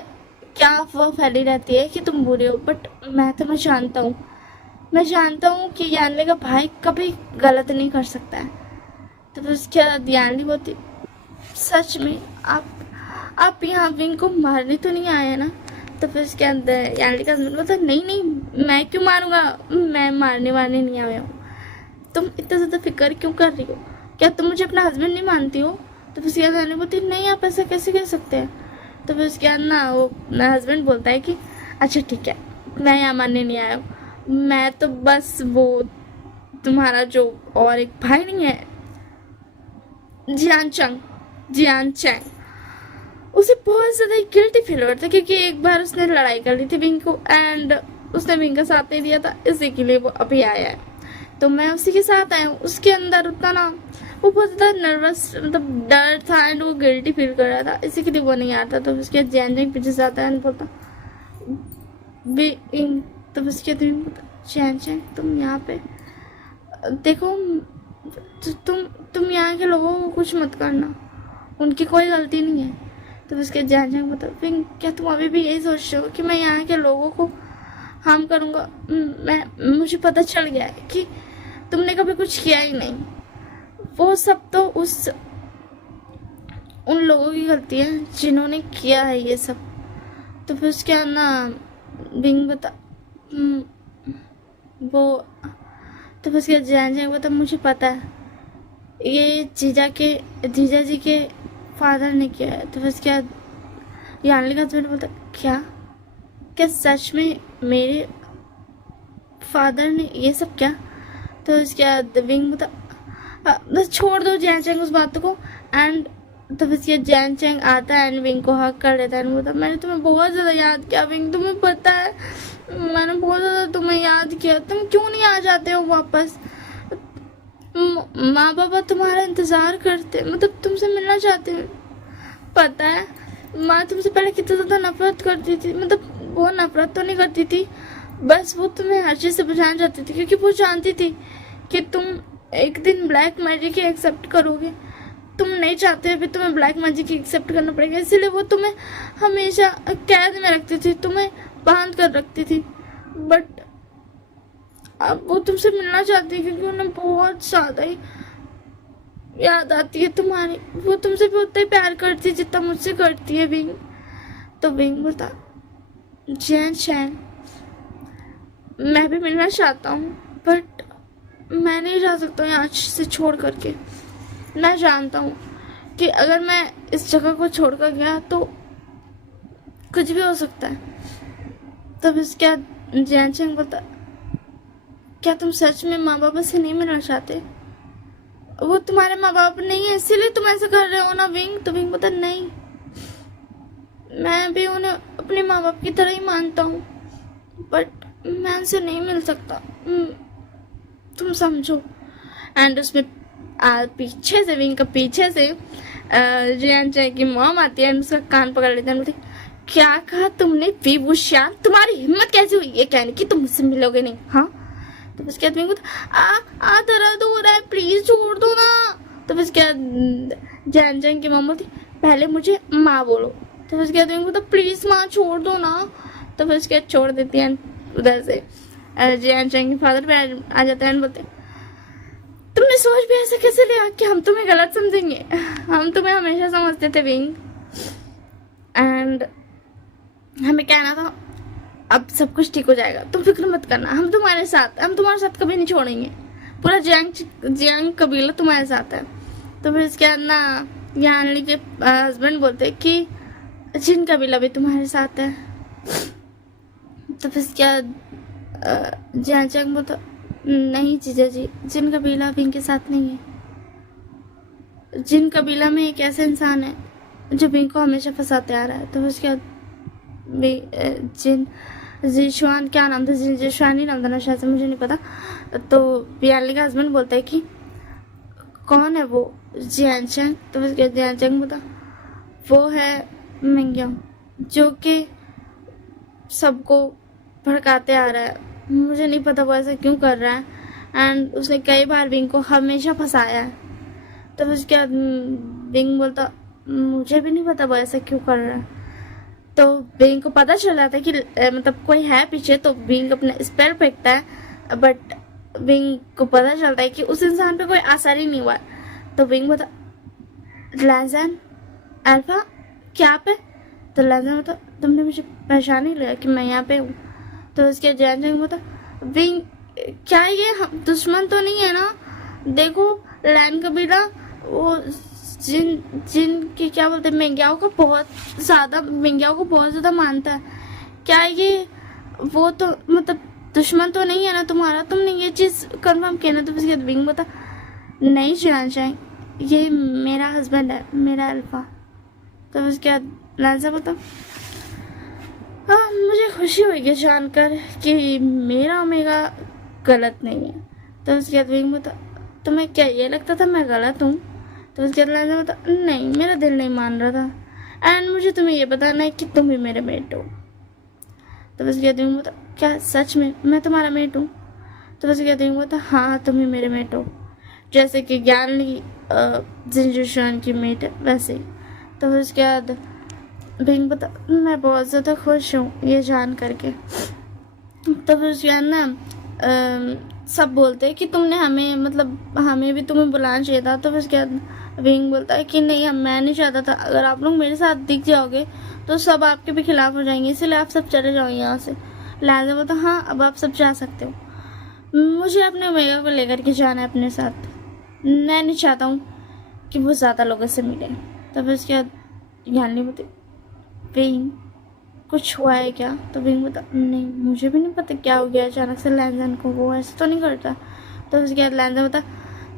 क्या अफवाह फैली रहती है कि तुम बुरे हो, बट मैं तुम्हें जानता हूँ, मैं जानता हूँ कि यानली का भाई कभी गलत नहीं कर सकता है। तो फिर उसके बाद यानली बोलती सच में आप यहाँ विंग को मारने तो नहीं आए ना? तो फिर उसके अंदर यानली का हस्बैंड बोलता नहीं नहीं मैं क्यों मारूंगा, मैं मारने वारने नहीं आया हूँ, तुम इतना ज़्यादा फिक्र क्यों कर रही हो, क्या तुम मुझे अपना हस्बैंड नहीं मानती हो? तो फिर उसके बाद यानली बोलती नहीं आप ऐसा कैसे कह सकते हैं? तो फिर उसके बाद ना वो हस्बैंड बोलता है कि अच्छा ठीक है मैं यहाँ मानने नहीं आया हूँ, मैं तो बस वो तुम्हारा जो और एक भाई नहीं है जियान चैंग, उसे बहुत ज़्यादा गिल्टी फील हो रहा था क्योंकि एक बार उसने लड़ाई कर ली थी विंग को एंड उसने विंग का साथ नहीं दिया था, इसी के लिए वो अभी आया है। तो मैं उसी के साथ आया हूँ। उसके अंदर उतना ना वो बहुत ज़्यादा नर्वस मतलब डर था एंड वो गिल्टी फील कर रहा था, इसी के लिए वो नहीं आता। तो उसके बाद जैन जैंग पीछे से आता है एंड बोलता विंग, तो उसके बाद जैन जैंग तुम यहाँ पे देखो, तुम यहाँ के लोगों को कुछ मत करना, उनकी कोई गलती नहीं है। तो उसके जैन जैंग बोलता विंग क्या तुम अभी भी यही सोचते हो कि मैं यहाँ के लोगों को हार्म करूँगा? मुझे पता चल गया है कि तुमने कभी कुछ किया ही नहीं, वो सब तो उन लोगों की गलती है जिन्होंने किया है ये सब। तो फिर उसके बाद ना विंग बता वो, तो फिर उसके जैन जैंग बता मुझे पता है ये जीजा जी के फादर ने किया है। तो फिर उसके बाद यानली का हस्बैंड बोलता क्या सच में मेरे फादर ने ये सब क्या? तो इसके बाद विंग बता बस छोड़ दो जैन चैंग उस बात को एंड तो फिर जैन चैंग आता है एंड विंग को हक कर लेता है। बोलता मैंने तुम्हें बहुत ज़्यादा याद किया विंग, तुम्हें पता है मैंने बहुत ज़्यादा तुम्हें याद किया, तुम क्यों नहीं आ जाते हो वापस? माँ बाबा तुम्हारा इंतज़ार करते, मतलब तुमसे मिलना चाहते हैं। पता है माँ तुमसे पहले कितना ज़्यादा नफरत करती थी, मतलब वो नफरत तो नहीं करती थी, बस वो तुम्हें हर चीज़ से बचाना चाहती थी क्योंकि वो जानती थी कि तुम एक दिन ब्लैक मैजिक एक्सेप्ट करोगे, तुम नहीं चाहते अभी तुम्हें ब्लैक मैजिक एक्सेप्ट करना पड़ेगा, इसीलिए वो तुम्हें हमेशा कैद में रखती थी, तुम्हें बांध कर रखती थी। बट अब वो तुमसे मिलना चाहती है क्योंकि उन्हें बहुत ज़्यादा ही याद आती है तुम्हारी, वो तुमसे भी उतना ही प्यार करती है जितना मुझसे करती है विंग। तो विंग बोलता जैन चैंग मैं भी मिलना चाहता हूँ बट मैं नहीं जा सकता हूँ यहाँ से छोड़ करके, मैं जानता हूँ कि अगर मैं इस जगह को छोड़ कर गया तो कुछ भी हो सकता है। तब इसके बाद जैन चैंग बोलता क्या तुम सच में माँ बाप से नहीं मिलना चाहते? वो तुम्हारे माँ बाप नहीं है इसीलिए तुम ऐसा कर रहे हो ना विंग? तो विंग बोलता नहीं, मैं भी उन्हें अपने माँ बाप की तरह ही मानता हूँ बट मैं उनसे नहीं मिल सकता, तुम समझो। एंड उसमें पीछे से विंग का पीछे से जैन चैंग की मॉम आती है, उसका कान पकड़ लेते हैं, बोलती क्या कहा तुमने विभूषण, तुम्हारी हिम्मत कैसे हुई ये कहने की तुम मुझसे मिलोगे नहीं? हाँ। तो उसके बाद विंग दर्द हो रहा है प्लीज छोड़ दो ना। तो उसके बाद जैन चैंग की मॉम बोलती पहले मुझे माँ बोलो। तो उसके बाद विंग बोलता प्लीज माँ छोड़ दो ना। तो फिर उसके बाद छोड़ देती है, उधर से जैन चैंग के फादर पे आ जाते हैं, बोलते तुमने सोच भी ऐसा कैसे लिया कि हम तुम्हें गलत समझेंगे? हम तुम्हें हमेशा समझते थे विंग एंड हमें कहना था अब सब कुछ ठीक हो जाएगा, तुम फिक्र मत करना, हम तुम्हारे साथ कभी नहीं छोड़ेंगे, पूरा जियांग कबीला तुम्हारे साथ है। तो फिर इसके बाद ना यानली के हस्बैंड बोलते कि जिन कबीला भी तुम्हारे साथ है। तो फिर इसके बाद जियांग बोलता नहीं जीजा जी, जिन कबीला विंग के साथ नहीं है, जिन कबीला में एक ऐसा इंसान है जो विंग को हमेशा फंसाते आ रहा है। तो उसके बाद जिन जिशुआन क्या नाम था, जिशुआन ही नाम था ना शायद से, मुझे नहीं पता। तो यानली का हस्बैंड बोलता है कि कौन है वो? जियानचंग। तो फिर क्या जियानचंग बता, वो है मिंग्यो जो कि सबको भड़काते आ रहा है। मुझे नहीं पता वो ऐसा क्यों कर रहा है, एंड उसने कई बार विंग को हमेशा फंसाया है। तो फिर उसके बाद विंग बोलता मुझे भी नहीं पता वो ऐसा क्यों कर रहा है। तो विंग को पता चल जाता है कि मतलब कोई है पीछे, तो विंग अपने स्पेल फेंकता है, बट विंग को पता चलता है कि उस इंसान पे कोई असर ही नहीं हुआ। तो विंग बोलता लैजन अल्फा क्या पे। तो लैजन बोलता तुमने मुझे पहचान ही लिया कि मैं यहाँ पे हूँ। तो उसके जैन बोलता विंग क्या ये हम दुश्मन तो नहीं है ना, देखो लैन कबीला वो जिन की क्या बोलते हैं मेंग्याओ को बहुत ज़्यादा मानता है, क्या ये वो तो मतलब दुश्मन तो नहीं है ना तुम्हारा, तुमने ये चीज़ कंफर्म किया ना। तो उसके बाद विंग बोलता नहीं चिरांशाई, ये मेरा हस्बैंड है, मेरा अल्फा। तो उसके बाद लांसा बोलता हाँ मुझे खुशी हुई जानकर कि मेरा ओमेगा गलत नहीं है। तो उसके बाद विंग बोलता तुम्हें क्या ये लगता था मैं गलत हूँ। तो उसके बाद लांसा बोलता नहीं मेरा दिल नहीं मान रहा था, एंड मुझे तुम्हें ये बताना है कि तुम भी मेरे मेट हो। तो उसके बाद विंग बोलता क्या सच में मैं तुम्हारा मेट हूँ। तो उसके बाद विंग बोलता हाँ तुम ही मेरे मेट हो, जैसे कि ज्ञानली जिंजुशान की मेट है वैसे ही। तो उसके बाद विंग बता मैं बहुत ज़्यादा खुश हूँ ये जान करके। तो फिर उसके बाद ना सब बोलते हैं कि तुमने हमें मतलब हमें भी तुम्हें बुलाना चाहिए था। तो फिर उसके बाद विंग बोलता है कि नहीं मैं नहीं चाहता था, अगर आप लोग मेरे साथ दिख जाओगे तो सब आपके भी खिलाफ हो जाएंगे, इसलिए आप सब चले जाओ यहाँ से। लिहाजा बोलता हाँ अब आप सब जा सकते हो, मुझे अपने ओमेगा को लेकर के जाना है अपने साथ, मैं नहीं चाहता हूँ कि वो ज़्यादा लोगों से मिले। तो फिर उसके बाद ज्ञानी बोलती विंग कुछ हुआ है क्या। तो विंग बता नहीं मुझे भी नहीं पता क्या हो गया अचानक से लैंजन को, वो ऐसा तो नहीं करता। तो उसके बाद लैंजन बता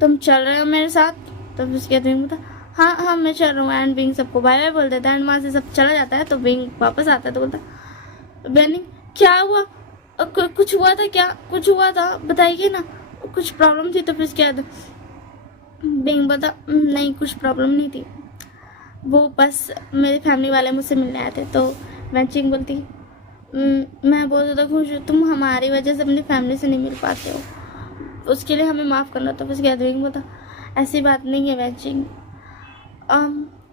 तुम चल रहे हो मेरे साथ। तो उसके बाद विंग बता हाँ हाँ मैं चल रहा हूँ, एंड विंग सबको बाय बाय बोल देता है, एंड वहाँ से सब चला जाता है। तो विंग वापस आता है तो बोलता बेनिंग क्या हुआ, कुछ हुआ था क्या, कुछ हुआ था बताइए ना, कुछ प्रॉब्लम थी। तो फिर उसके बाद विंग बता नहीं कुछ प्रॉब्लम नहीं थी, वो बस मेरे फैमिली वाले मुझसे मिलने आए थे। तो वैचिंग बोलती मैं बहुत ज़्यादा खुश हूँ, तुम हमारी वजह से अपनी फैमिली से नहीं मिल पाते हो, उसके लिए हमें माफ़ करना। तो बस गैदरिंग बोलता ऐसी बात नहीं है वैचिंग,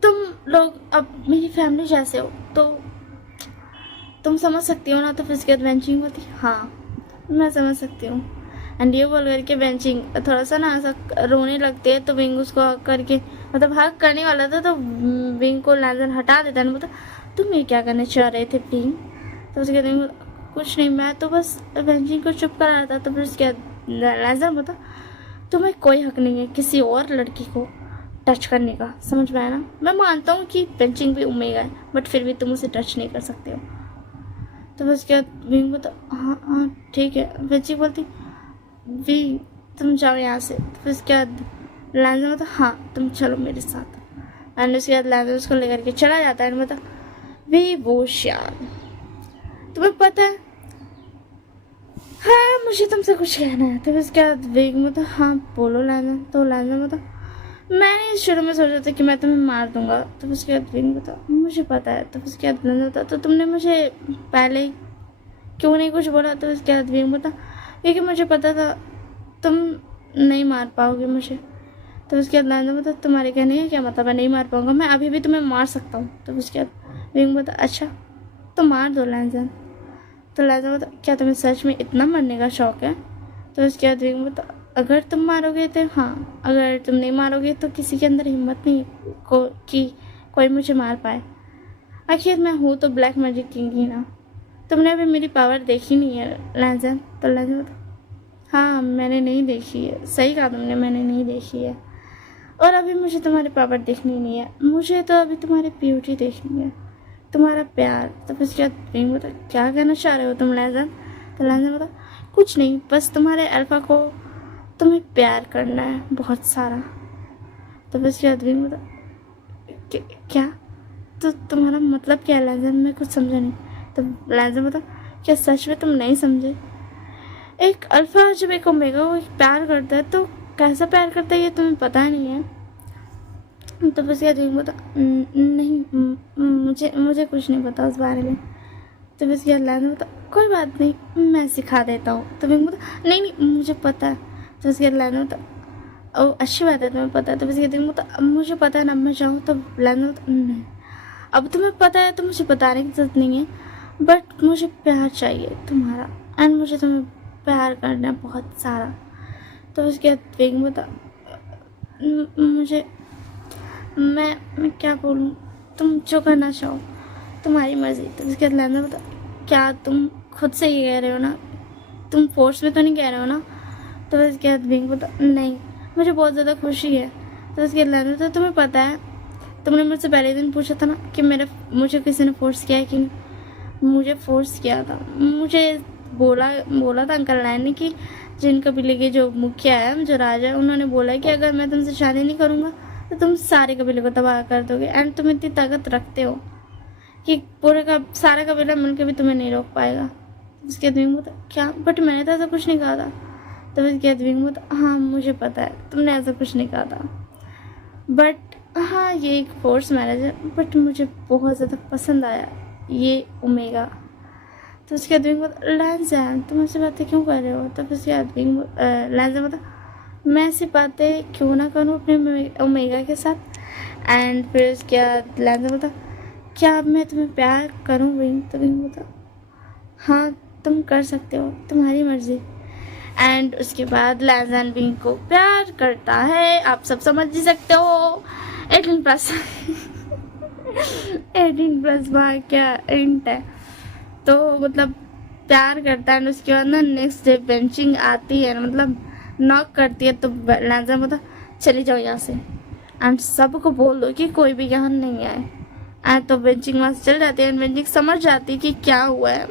तुम लोग अब मेरी फैमिली जैसे हो तो तुम समझ सकती हो ना। तो फिर उसके बाद वैचिंग बोलती हाँ मैं समझ सकती हूँ, एंड ये बोल करके बेंचिंग थोड़ा सा ना ऐसा रोने लगती है। तो विंग उसको करके मतलब हक करने वाला था, तो विंग को लैंजन हटा देता है, बोलता तुम ये क्या करने चाह रहे थे विंग। तो उसके बाद कुछ नहीं मैं तो बस बेंचिंग को चुप करा रहा था। तो फिर उसके बाद लैंजन बोलता तुम्हें कोई हक नहीं है किसी और लड़की को टच करने का, समझ में आया ना। मैं मानता हूँ कि बेंचिंग भी ओमेगा है, बट फिर भी तुम उसे टच नहीं कर सकते हो। तो फिर उसके बाद विंग बोलता हाँ हाँ ठीक है। बेंचिंग बोलती भी तुम जाओ यहाँ से। तो फिर उसके बाद लैंजन बोलता हाँ तुम चलो मेरे साथ, एंड उसके बाद लैंजन उसको लेकर के चला जाता है। एंड बोलता वे वो श्याल तुम्हें पता है हाँ मुझे तुमसे कुछ कहना है। तो फिर उसके बाद विंग बोलता हाँ बोलो लैंजन। तो लैंजन बोलता मैंने शुरू में सोचा था कि मैं तुम्हें मार दूंगा। तो फिर उसके बाद विंग बोलता मुझे पता है। तो फिर उसके बाद लैंजन बोलता तो तुमने मुझे पहले क्यों नहीं कुछ बोला। तो उसके बाद विंग बोलता क्योंकि मुझे पता था तुम नहीं मार पाओगे मुझे। तो उसके बाद लैंजन बोलता तुम्हारे कहने का क्या मतलब है नहीं मार पाऊंगा, मैं अभी भी तुम्हें मार सकता हूँ। तो उसके बाद विंग बोलता अच्छा तो मार दो लैंजन। तो लैंजन बोलता क्या तुम्हें सच में इतना मरने का शौक है। तो उसके बाद विंग बोलता अगर तुम मारोगे तो हाँ, अगर तुम नहीं मारोगे तो किसी के अंदर हिम्मत नहीं कि कोई मुझे मार पाए, आखिर मैं हूँ तो ब्लैक मैजिक किंग ही ना। तुमने अभी मेरी पावर देखी नहीं है लैंजन। तो लैंजन बोलता हाँ मैंने नहीं देखी है, सही कहा तुमने मैंने नहीं देखी है, और अभी मुझे तुम्हारी पावर देखनी नहीं है, मुझे तो अभी तुम्हारी ब्यूटी देखनी है, तुम्हारा प्यार। तो फिर उसके बाद विंग बोलता क्या कहना चाह रहे हो तुम लैंजन। तो लैंजन बोलता कुछ नहीं बस तुम्हारे अल्फा को तुम्हें प्यार करना है बहुत सारा। तो फिर उसके बाद विंग बोलता क्या तो तुम्हारा मतलब क्या है लैंजन, मैं कुछ समझा नहीं। तो लैंजन बोलता क्या सच में तुम नहीं समझे, एक अल्फा जब एक ओमेगा को प्यार करता है तो कैसा प्यार करता है ये तुम्हें पता नहीं है। तो बस क्या विंग बोलता नहीं मुझे मुझे कुछ नहीं पता उस बारे में। तो बस क्या लैंस बोलता कोई बात नहीं मैं सिखा देता हूँ। तो विंग बोलता नहीं नहीं मुझे पता है। तो बस क्या लैंस बोलता ओ अच्छी बात है तुम्हें पता है। तो बस कहती हूँ तो मुझे पता है ना, मैं चाहूँ तो लैंस बोलता नहीं अब तुम्हें पता है तो मुझे बताने की जरूरत नहीं है, बट मुझे प्यार चाहिए तुम्हारा एंड मुझे तुम्हें प्यार करना है बहुत सारा। तो उसके बाद विंग बता मुझे मैं क्या बोलूँ, तुम जो करना चाहो तुम्हारी मर्जी। तो उसके बाद लैंस बता क्या तुम खुद से ही कह रहे हो ना, तुम फोर्स में तो नहीं कह रहे हो ना। तो उसके बाद विंग बता नहीं मुझे बहुत ज़्यादा खुशी है। तो उसके बाद लैंस बता तुम्हें पता है तुमने मुझसे पहले दिन पूछा था ना कि मुझे किसी ने फोर्स किया है कि नहीं। मुझे फोर्स किया था, मुझे बोला था अंकल नायन ने कि जिन कबीले के जो मुखिया है जो राजा है उन्होंने बोला है कि अगर मैं तुमसे शादी नहीं करूँगा तो तुम सारे कबीले को तबाह कर दोगे एंड तुम इतनी ताकत रखते हो कि पूरे का सारा कबीला मिलकर भी तुम्हें नहीं रोक पाएगा। उसके बाद विंग बोलता क्या बट मैंने तो ऐसा कुछ नहीं कहा था। तो उसके बाद विंग बोलता हाँ मुझे पता है तुमने ऐसा कुछ नहीं कहा था, बट हाँ ये एक फोर्स मैरिज है बट मुझे बहुत ज़्यादा पसंद आया ये ओमेगा। तो उसके बाद विंग बोलता लैंस तुम ऐसी बातें क्यों कर रहे हो। तो उसके बाद विंग लैंस बोलता मैं ऐसी बातें क्यों ना करूँ अपने ओमेगा के साथ। एंड फिर उसके बाद लैंस बोलता क्या अब मैं तुम्हें प्यार करूँ विंग। तो विंग बोलता हाँ तुम कर सकते हो तुम्हारी मर्जी। एंड उसके बाद लैंस एंड विंग को प्यार करता है, आप सब समझ ही सकते हो 18+ 18+ वहाँ क्या इंट है तो मतलब प्यार करता है। एंड उसके बाद ना नेक्स्ट डे बेंचिंग आती है मतलब नॉक करती है तो लैंस बोलता चली जाओ यहाँ से एंड सबको बोल दो कि कोई भी यहाँ नहीं आए। एंड तो बेंचिंग वहाँ से चल जाती है एंड बेंचिंग समझ जाती है कि क्या हुआ है,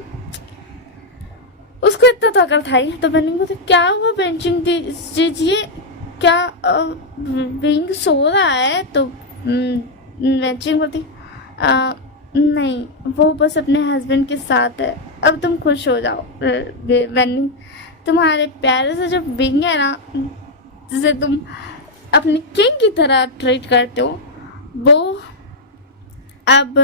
उसको इतना तो अकल था ही। तो बेंचिंग बोलती क्या हुआ बेंचिंग दीजिए क्या विंग सो रहा है। तो बेंचिंग बोलती नहीं वो बस अपने हस्बैंड के साथ है, अब तुम खुश हो जाओ। बेंचिंग तुम्हारे प्यारे से जो विंग है ना जिसे तुम अपने किंग की तरह ट्रीट करते हो वो अब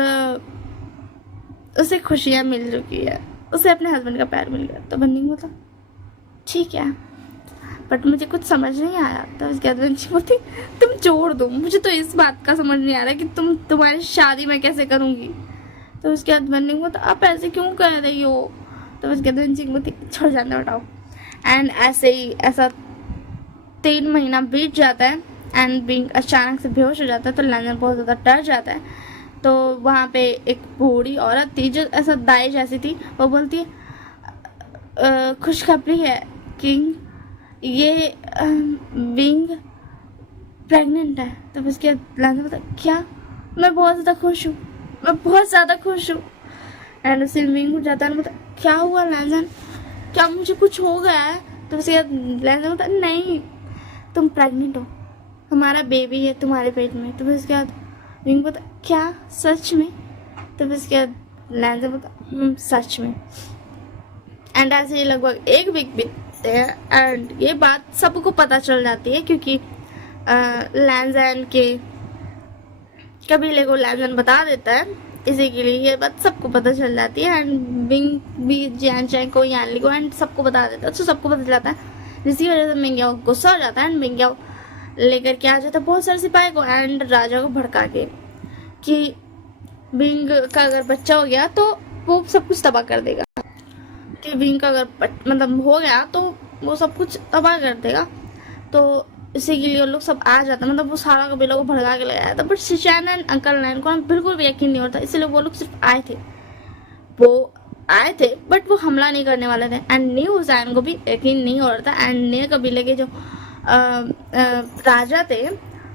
उसे खुशियाँ मिल चुकी है, उसे अपने हस्बैंड का प्यार मिल गया। तो बन्नी बोला ठीक है बट मुझे कुछ समझ नहीं आया। तो उसके बाद बंची बोलती तुम छोड़ दो मुझे तो इस बात का समझ नहीं आ रहा कि तुम्हारी शादी मैं कैसे करूँगी। तो उसके बाद बन्नी बोलता आप ऐसे क्यों कर रही हो। तो उसके बाद बंची बोलती छोड़ जाने हटाओ। एंड ऐसे ही ऐसा 3 महीना बीत जाता है एंड विंग अचानक से बेहोश हो जाता है। तो लैंस बहुत ज़्यादा डर जाता है। तो वहाँ पे एक बूढ़ी औरत थी जो ऐसा दाई जैसी थी, वो बोलती है खुशखबरी है किंग ये विंग प्रेग्नेंट है। तो उसके लैंस बोलता क्या मैं बहुत ज़्यादा खुश हूँ, मैं बहुत ज़्यादा खुश हूँ। एंड उसे विंग उठ जाता है बोलता क्या हुआ लैंस क्या मुझे कुछ हो गया है। तो उसके बाद लैंस बोलता नहीं तुम प्रेग्नेंट हो, हमारा बेबी है तुम्हारे पेट में। तो उसके बाद विंग बोलता क्या सच में। तो उसके बाद लैंस बोलता सच में। एंड ऐसे ही लगभग 1 वीक बीतते हैं एंड ये बात सबको पता चल जाती है क्योंकि लैंस के कबीले को लैंस बता देता है, इसी के लिए ये बात सबको पता चल जाती है। एंड विंग भी जैन चैंग को यानली को एंड सबको बता देता है, तो सबको पता चलता है जिसकी वजह से मिंग्याओ गुस्सा हो जाता है एंड मिंग्याओ लेकर के आ जाता है बहुत सारे सिपाही को एंड राजा को भड़का के कि विंग का अगर बच्चा हो गया तो वो सब कुछ तबाह कर देगा, कि विंग का अगर मतलब हो गया तो वो सब कुछ तबाह कर देगा। तो इसी के लिए लोग सब आ जाते हैं, मतलब वो सारा कबीला को भड़का के ले आया था। बट शिशान एंड अंकल नायन को बिल्कुल भी यकीन नहीं होता, इसलिए वो लोग सिर्फ आए थे बट वो हमला नहीं करने वाले थे। एंड न्यू हुसैन को भी यकीन नहीं हो रहा था एंड नए कबीले के जो राजा थे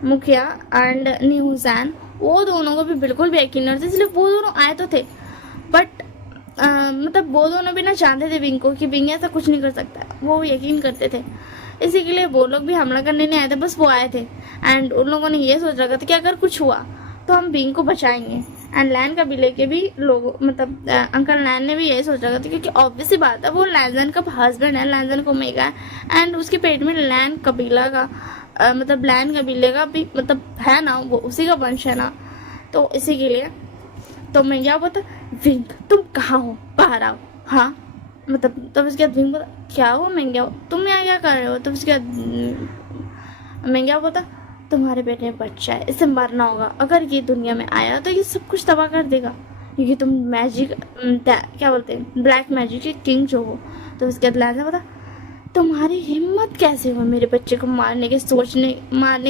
मुखिया एंड न्यू हुसैन वो दोनों को भी बिल्कुल भी यकीन नहीं होता, इसलिए वो दोनों आए तो थे बट मतलब वो दोनों भी ना जानते थे विंग को कि विंग ऐसा कुछ नहीं कर सकता, वो यकीन करते थे। इसी के लिए वो लोग भी हमला करने नहीं आए थे, बस वो आए थे एंड उन लोगों ने ये सोच रखा था कि अगर कुछ हुआ तो हम विंग को बचाएंगे एंड लैन कबीले के भी लोगों मतलब अंकल लैन ने भी यही सोचा था, क्योंकि ऑब्वियसली बात है वो लैंजन का हस्बैंड है, लैंजन को ओमेगा है एंड उसके पेट में लैन कबीला का मतलब लैन कबीले का भी मतलब है ना, वो उसी का वंश है ना, तो इसी के लिए। तो मैं क्या बोलता, विंग तुम कहाँ हो, बाहर आओ। हाँ मतलब तब उसके बाद विंग बोला क्या हो मैं क्या हो, तुम यहाँ क्या कर रहे हो। तब उसके बाद मैं क्या बोलता, तुम्हारे पेट में बच्चा है, इसे मरना होगा, अगर ये दुनिया में आया तो ये सब कुछ तबाह कर देगा, क्योंकि तुम मैजिक क्या बोलते हैं ब्लैक मैजिक के किंग जो हो। तो उसके बाद लैंजन बता तुम्हारी हिम्मत कैसे हो मेरे बच्चे को मारने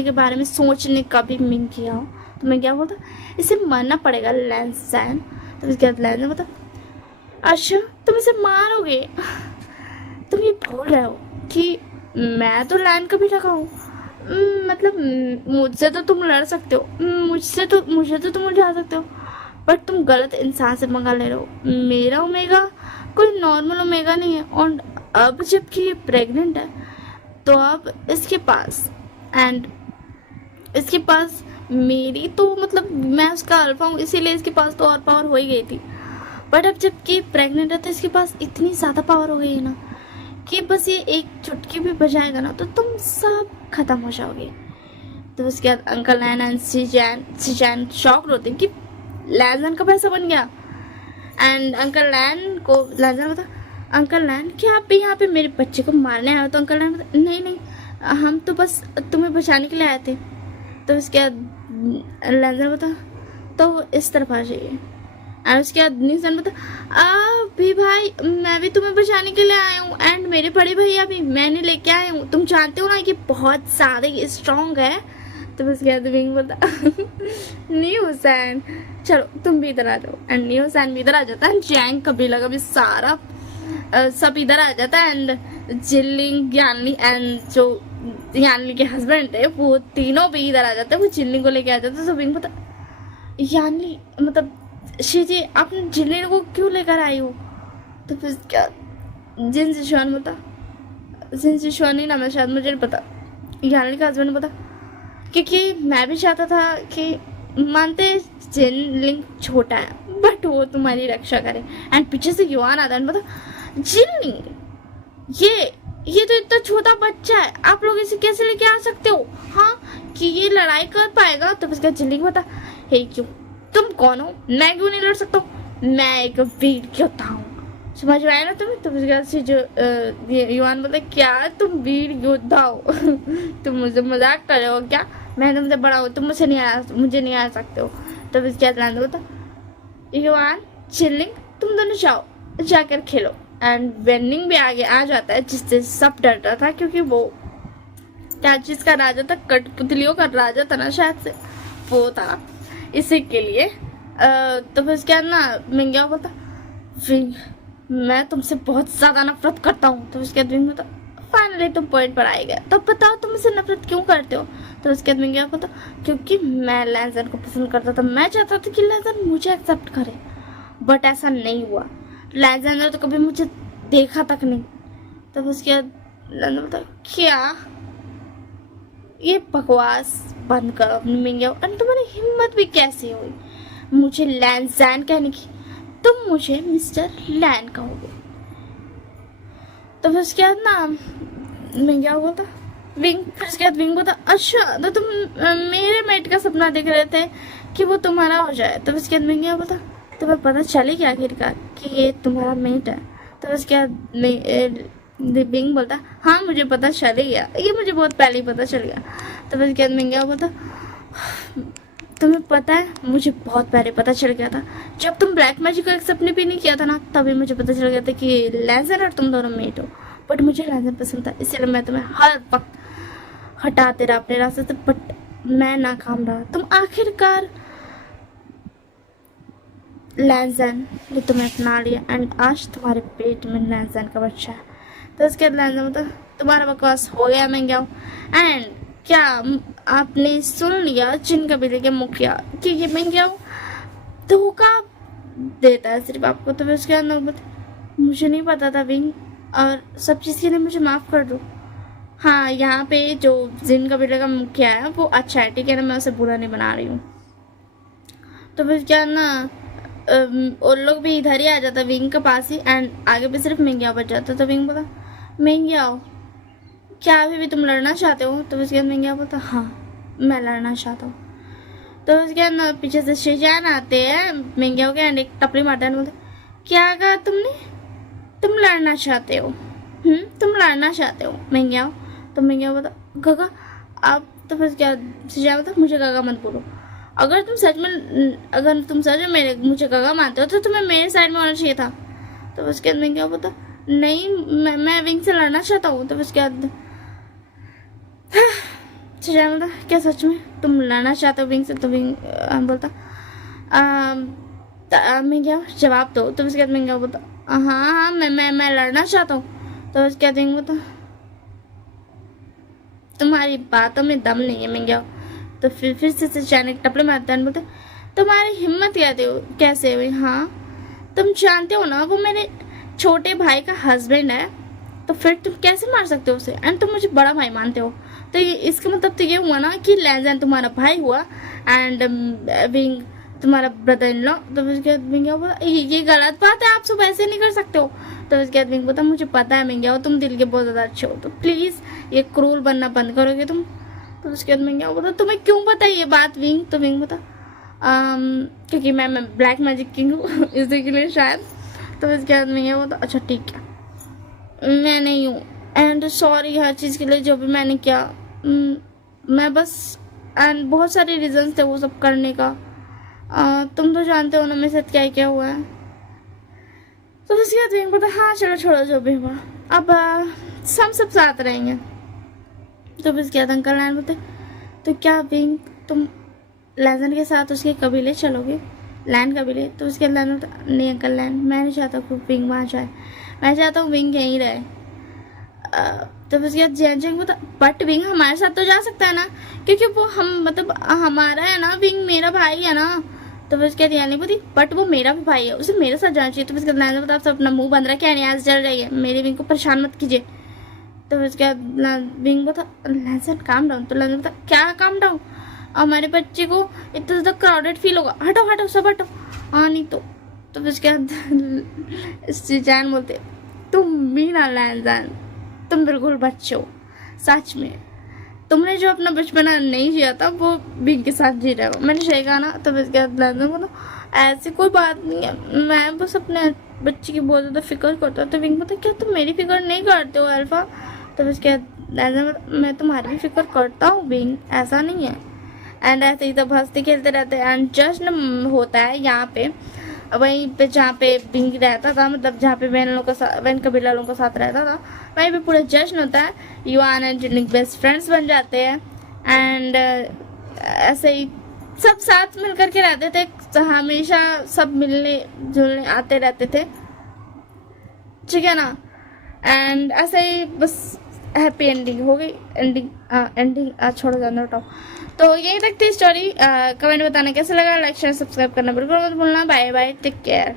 के बारे में सोचने का भी मिंग किया हो। तो मैं क्या बोलता, इसे मारना पड़ेगा लैंसन। तो उसके बाद लैंसन बता अच्छा तुम इसे मारोगे, तुम ये भूल रहे हो कि मैं तो लैंड कभी रखा हूँ, मतलब मुझसे तो तुम लड़ सकते हो, मुझे तो तुम उलझा सकते हो, बट तुम गलत इंसान से मंगा ले रहे हो। मेरा ओमेगा कोई नॉर्मल ओमेगा नहीं है, और अब जबकि ये प्रेग्नेंट है तो अब इसके पास मेरी तो मतलब मैं उसका अल्फा हूँ, इसीलिए इसके पास तो और पावर हो ही गई थी, बट अब जबकि प्रेग्नेंट है तो इसके पास इतनी ज़्यादा पावर हो गई है ना कि बस ये एक चुटकी भी बजाएगा ना तो तुम सब खत्म हो जाओगे। तो उसके बाद अंकल लैन एंड सीजैन शॉक होते हैं कि लैंजन का पैसा बन गया। एंड अंकल लैन को लैंजन बता अंकल लैन क्या आप भी यहाँ पे मेरे बच्चे को मारने आए हो। तो अंकल लैन बता नहीं हम तो बस तुम्हें बचाने के लिए आए थे। तो उसके बाद लैंजन बता तो इस तरफ आ जाइए। और उसके बाद निशान बता भी भाई मैं भी तुम्हें बचाने के लिए आया हूँ, एंड मेरे बड़े भैया भी मैंने लेके आए हूँ, तुम जानते हो ना कि बहुत ज़्यादा स्ट्रॉन्ग है। तो उसके बाद विंग बता न्यू सैन चलो तुम भी इधर आ जाओ। एंड न्यू सैन भी इधर आ जाता है, जैंग कबीला का भी सारा सब इधर आ जाता है, एंड जिलिंग यानली एंड जो यानली के हस्बैंड थे वो तीनों भी इधर आ जाते हैं, वो जिलिंग को लेके आ जाते हैं। तो विंग बता यानली मतलब शीजी आपने जिलिंग को क्यों लेकर आई हो। तो फिर क्या जिन जिशवान बता जिन जिशवान ही नाम है शायद, मुझे नहीं पता, यानली का हस्बैंड बता क्योंकि मैं भी चाहता था कि मानते जिनलिंग छोटा है बट वो तुम्हारी रक्षा करे। एंड पीछे से युवान आता है, बता जिनलिंग ये तो इतना छोटा बच्चा है, आप लोग इसे कैसे लेके आ सकते हो, हाँ कि ये लड़ाई कर पाएगा। तो उसका जिनलिंग बता हे क्यों तुम कौन हो, मैं क्यों नहीं लड़ सकता हूँ, मैं एक वीर योद्धा हूँ, समझ में आया ना तुम्हें। तो उसके बाद से जो युवान बोलता क्या तुम वीर योद्धा हो तुम मुझे मजाक कर रहे हो क्या, मैं तुमसे बड़ा हूँ, तुम मुझे नहीं आ सकते हो। तो उसके बाद लैंड होता युवान चिल्लिंग तुम दोनों जाओ जाकर खेलो। एंड वेनिंग भी आगे आ जाता है जिससे सब डर रहा था, क्योंकि वो क्या चीज का राजा था, कठपुतलियों का राजा था ना शायद से, वो था इसी के लिए। तो फिर उसके बाद ना मैं क्या बोलता विंग मैं तुमसे बहुत ज्यादा नफरत करता हूँ। तो उसके बाद विंग बोलता फाइनली तुम पॉइंट पर आए गए, तो बताओ तुम मुझसे नफरत क्यों करते हो। तो उसके बाद मैं क्या बोलता क्योंकि मैं लैंजन को पसंद करता था, मैं चाहता था कि लैंजन मुझे एक्सेप्ट करे, बट ऐसा नहीं हुआ, लैंजन ने तो कभी मुझे देखा तक नहीं। तब उसके बाद लैंजन बोलता क्या ये बकवास बंद करो अपनी मिंगे, और तुम्हारी हिम्मत भी कैसे हुई मुझे लैंजन कहने की, तुम मुझे मिस्टर लैन कहोगे। तो फिर उसके बाद ना मैं क्या हुआ था विंग, फिर उसके बाद विंग बोलता अच्छा तो तुम मेरे मेट का सपना देख रहे थे कि वो तुम्हारा हो जाए। तो उसके बाद मैं क्या बोलता तुम्हें पता चले क्या आखिरकार कि ये तुम्हारा मेट है। तो उसके बाद विंग बोलता हाँ मुझे पता चल गया, ये मुझे बहुत पहले ही पता चल गया। तो फिर उसके बाद मैं क्या बोलता तुम्हें पता है मुझे बहुत पहले पता चल गया था, जब तुम ब्लैक मैजिक को एक्सेप्ट भी नहीं किया था ना, तभी मुझे पता चल गया था कि लैंजर और तुम दोनों मेट हो, बट मुझे लैंजर पसंद था, इसलिए मैं तुम्हें हर वक्त हटाते रहा अपने रास्ते से, बट मैं नाकाम रहा। तुम आखिरकार लैंजन ने तुम्हें अपना लिया, एंड आज तुम्हारे पेट में लैंजन का बच्चा है। तो उसके बाद लैंजन मतलब तुम्हारा बकवास हो गया, मैं क्या हूँ। एंड क्या आपने सुन लिया जिन कबीले के मुखिया कि ये मैं क्या हूँ, धोखा देता है सिर्फ आपको। तो फिर उसके बाद मुझे नहीं पता था विंग, और सब चीज़ के लिए मुझे माफ़ कर दो। हाँ यहाँ पे जो जिन कबीले का मुखिया है वो अच्छा है, ठीक है ना, मैं उसे बुरा नहीं बना रही हूँ, तो फिर क्या ना उन लोग भी इधर ही आ जाता विंग के पास ही, एंड आगे पे सिर्फ मिंगियाओ बच जाता। तो विंग बोला मिंगियाओ क्या अभी भी तुम लड़ना चाहते हो? तो उसके बाद मिंगियाओ बोलता हाँ मैं लड़ना चाहता हूँ। तो उसके बाद ना पीछे से शिजान आते हैं मिंगियाओ के, एंड एक टपली मारते हैं, बोलते क्या कहा तुमने? तुम लड़ना चाहते हो? तुम लड़ना चाहते हो मिंगियाओ? तो मिंगियाओ बोलता गगा आप। तो फिर क्या शिजान बोलता मुझे गगा मत बोलो, अगर तुम सच में मेरे मुझे गगा मानते हो तो तुम्हें मेरे साइड में होना चाहिए था। तो उसके बाद मिंगियाओ बोलता नहीं मैं विंग से लड़ना चाहता हूँ। तो उसके बाद शिजान बोलता क्या सच में तुम लड़ना चाहते हो विंग से? तो विंग बोलता मिंगियाओ जवाब दो। तो उसके बाद मिंगियाओ बोलता हाँ मैं लड़ना चाहता हूँ। तो उसके बाद विंग बोलता तुम्हारी बातों में दम नहीं है मिंगियाओ। तो फिर से अचानक टपले मारता है, बोलते तुम्हारी हिम्मत कैसे हुई? हाँ तुम जानते हो ना वो मेरे छोटे भाई का हस्बैंड है, तो फिर तुम कैसे मार सकते हो उसे? एंड तुम मुझे बड़ा भाई मानते हो, तो इसका मतलब तो ये हुआ ना कि लैंजन तुम्हारा भाई हुआ एंड विंग तुम्हारा ब्रदर इन लॉ। तो उसके बाद मिंगियाओ बोला ये गलत बात है, आप सब ऐसे नहीं कर सकते हो। तो उसके बाद विंग बोलता मुझे पता है मिंगियाओ तुम दिल के बहुत ज़्यादा अच्छे हो, तो प्लीज़ ये क्रूर बनना बंद करोगे तुम? तो उसके बाद मिंगियाओ बोलता तुम्हें क्यों पता है ये बात विंग? तो विंग बोलता क्योंकि मैं ब्लैक मैजिक किंग हूँ इसी के लिए शायद। तो उसके बाद मिंगियाओ बोलता अच्छा ठीक है मैं नहीं हूँ, एंड सॉरी हर चीज़ के लिए जो भी मैंने किया। मैं बस एंड बहुत सारे रीजंस थे वो सब करने का, तुम तो जानते हो ना मेरे साथ क्या क्या हुआ है। तो उसके बाद विंग बोलता हाँ चलो छोड़ो जो भी हुआ, अब हम सब साथ रहेंगे। तो फिर उसके बाद अंकल लैन बोलते तो क्या विंग तुम लैजन के साथ उसके कबीले चलोगे? लैन कबीले? तो उसके बाद लैन बोलता नहीं अंकल लैन मैं नहीं चाहता कि विंग वहाँ जाए, मैं चाहता हूँ विंग यहीं रहे। तो फिर उसके बाद जैन बोलता बट विंग हमारे साथ तो जा सकता है ना, क्योंकि वो हम मतलब हमारा है ना, विंग मेरा भाई है ना। तो फिर उसके बाद यानी बोलती बट वो मेरा भी भाई है, उसे मेरे साथ जाना चाहिए। तो फिर उसके बाद लैन बोलता आप सब अपना मुँह बंद रखे न्याज जल रही है, मेरे विंग को परेशान मत कीजिए। तो फिर उसके बाद विंग बोलता लैंसन काम डाउन। तो लैंसन बोलता क्या काम डाउन? हमारे बच्चे को इतना ज़्यादा क्राउडेड फील होगा, हटो हटो सब हटो, हाँ नहीं तो। तो फिर उसके बाद जैन बोलते तुम भी ना लैंसन तुम बिल्कुल बच्चे हो, सच में तुमने जो अपना बचपना नहीं जिया था वो विंग के साथ जी रहे हो, मैंने सही कहा ना? तो फिर उसके बाद लैंसन बोलता ऐसी कोई बात नहीं है, मैं बस अपने बच्चे की बहुत ज़्यादा फिक्र करता हूँ। तो विंग बोलता क्या तुम मेरी फिक्र नहीं करते हो अल्फा? तो उसके बाद मैं तुम्हारी भी फिक्र करता हूँ विंग, ऐसा नहीं है। एंड ऐसे ही सब हंसते खेलते रहते हैं, एंड जश्न होता है यहाँ पे वहीं पे जहाँ पे विंग रहता था, मतलब जहाँ पे वैन कबीला लोगों के साथ रहता था, वहीं पे पूरा जश्न होता है। Yuan and ginning best friends बन जाते हैं, एंड ऐसे ही सब साथ मिल करके रहते थे, हमेशा सब मिलने जुलने आते रहते थे, ठीक है ना? एंड ऐसे ही बस हैप्पी एंडिंग हो गई। एंडिंग छोड़ो जाना उठाओ। तो यही तक थी स्टोरी। कमेंट बताना कैसे लगा, लाइक शेयर सब्सक्राइब करना बिल्कुल मत भूलना। Bye bye, take care.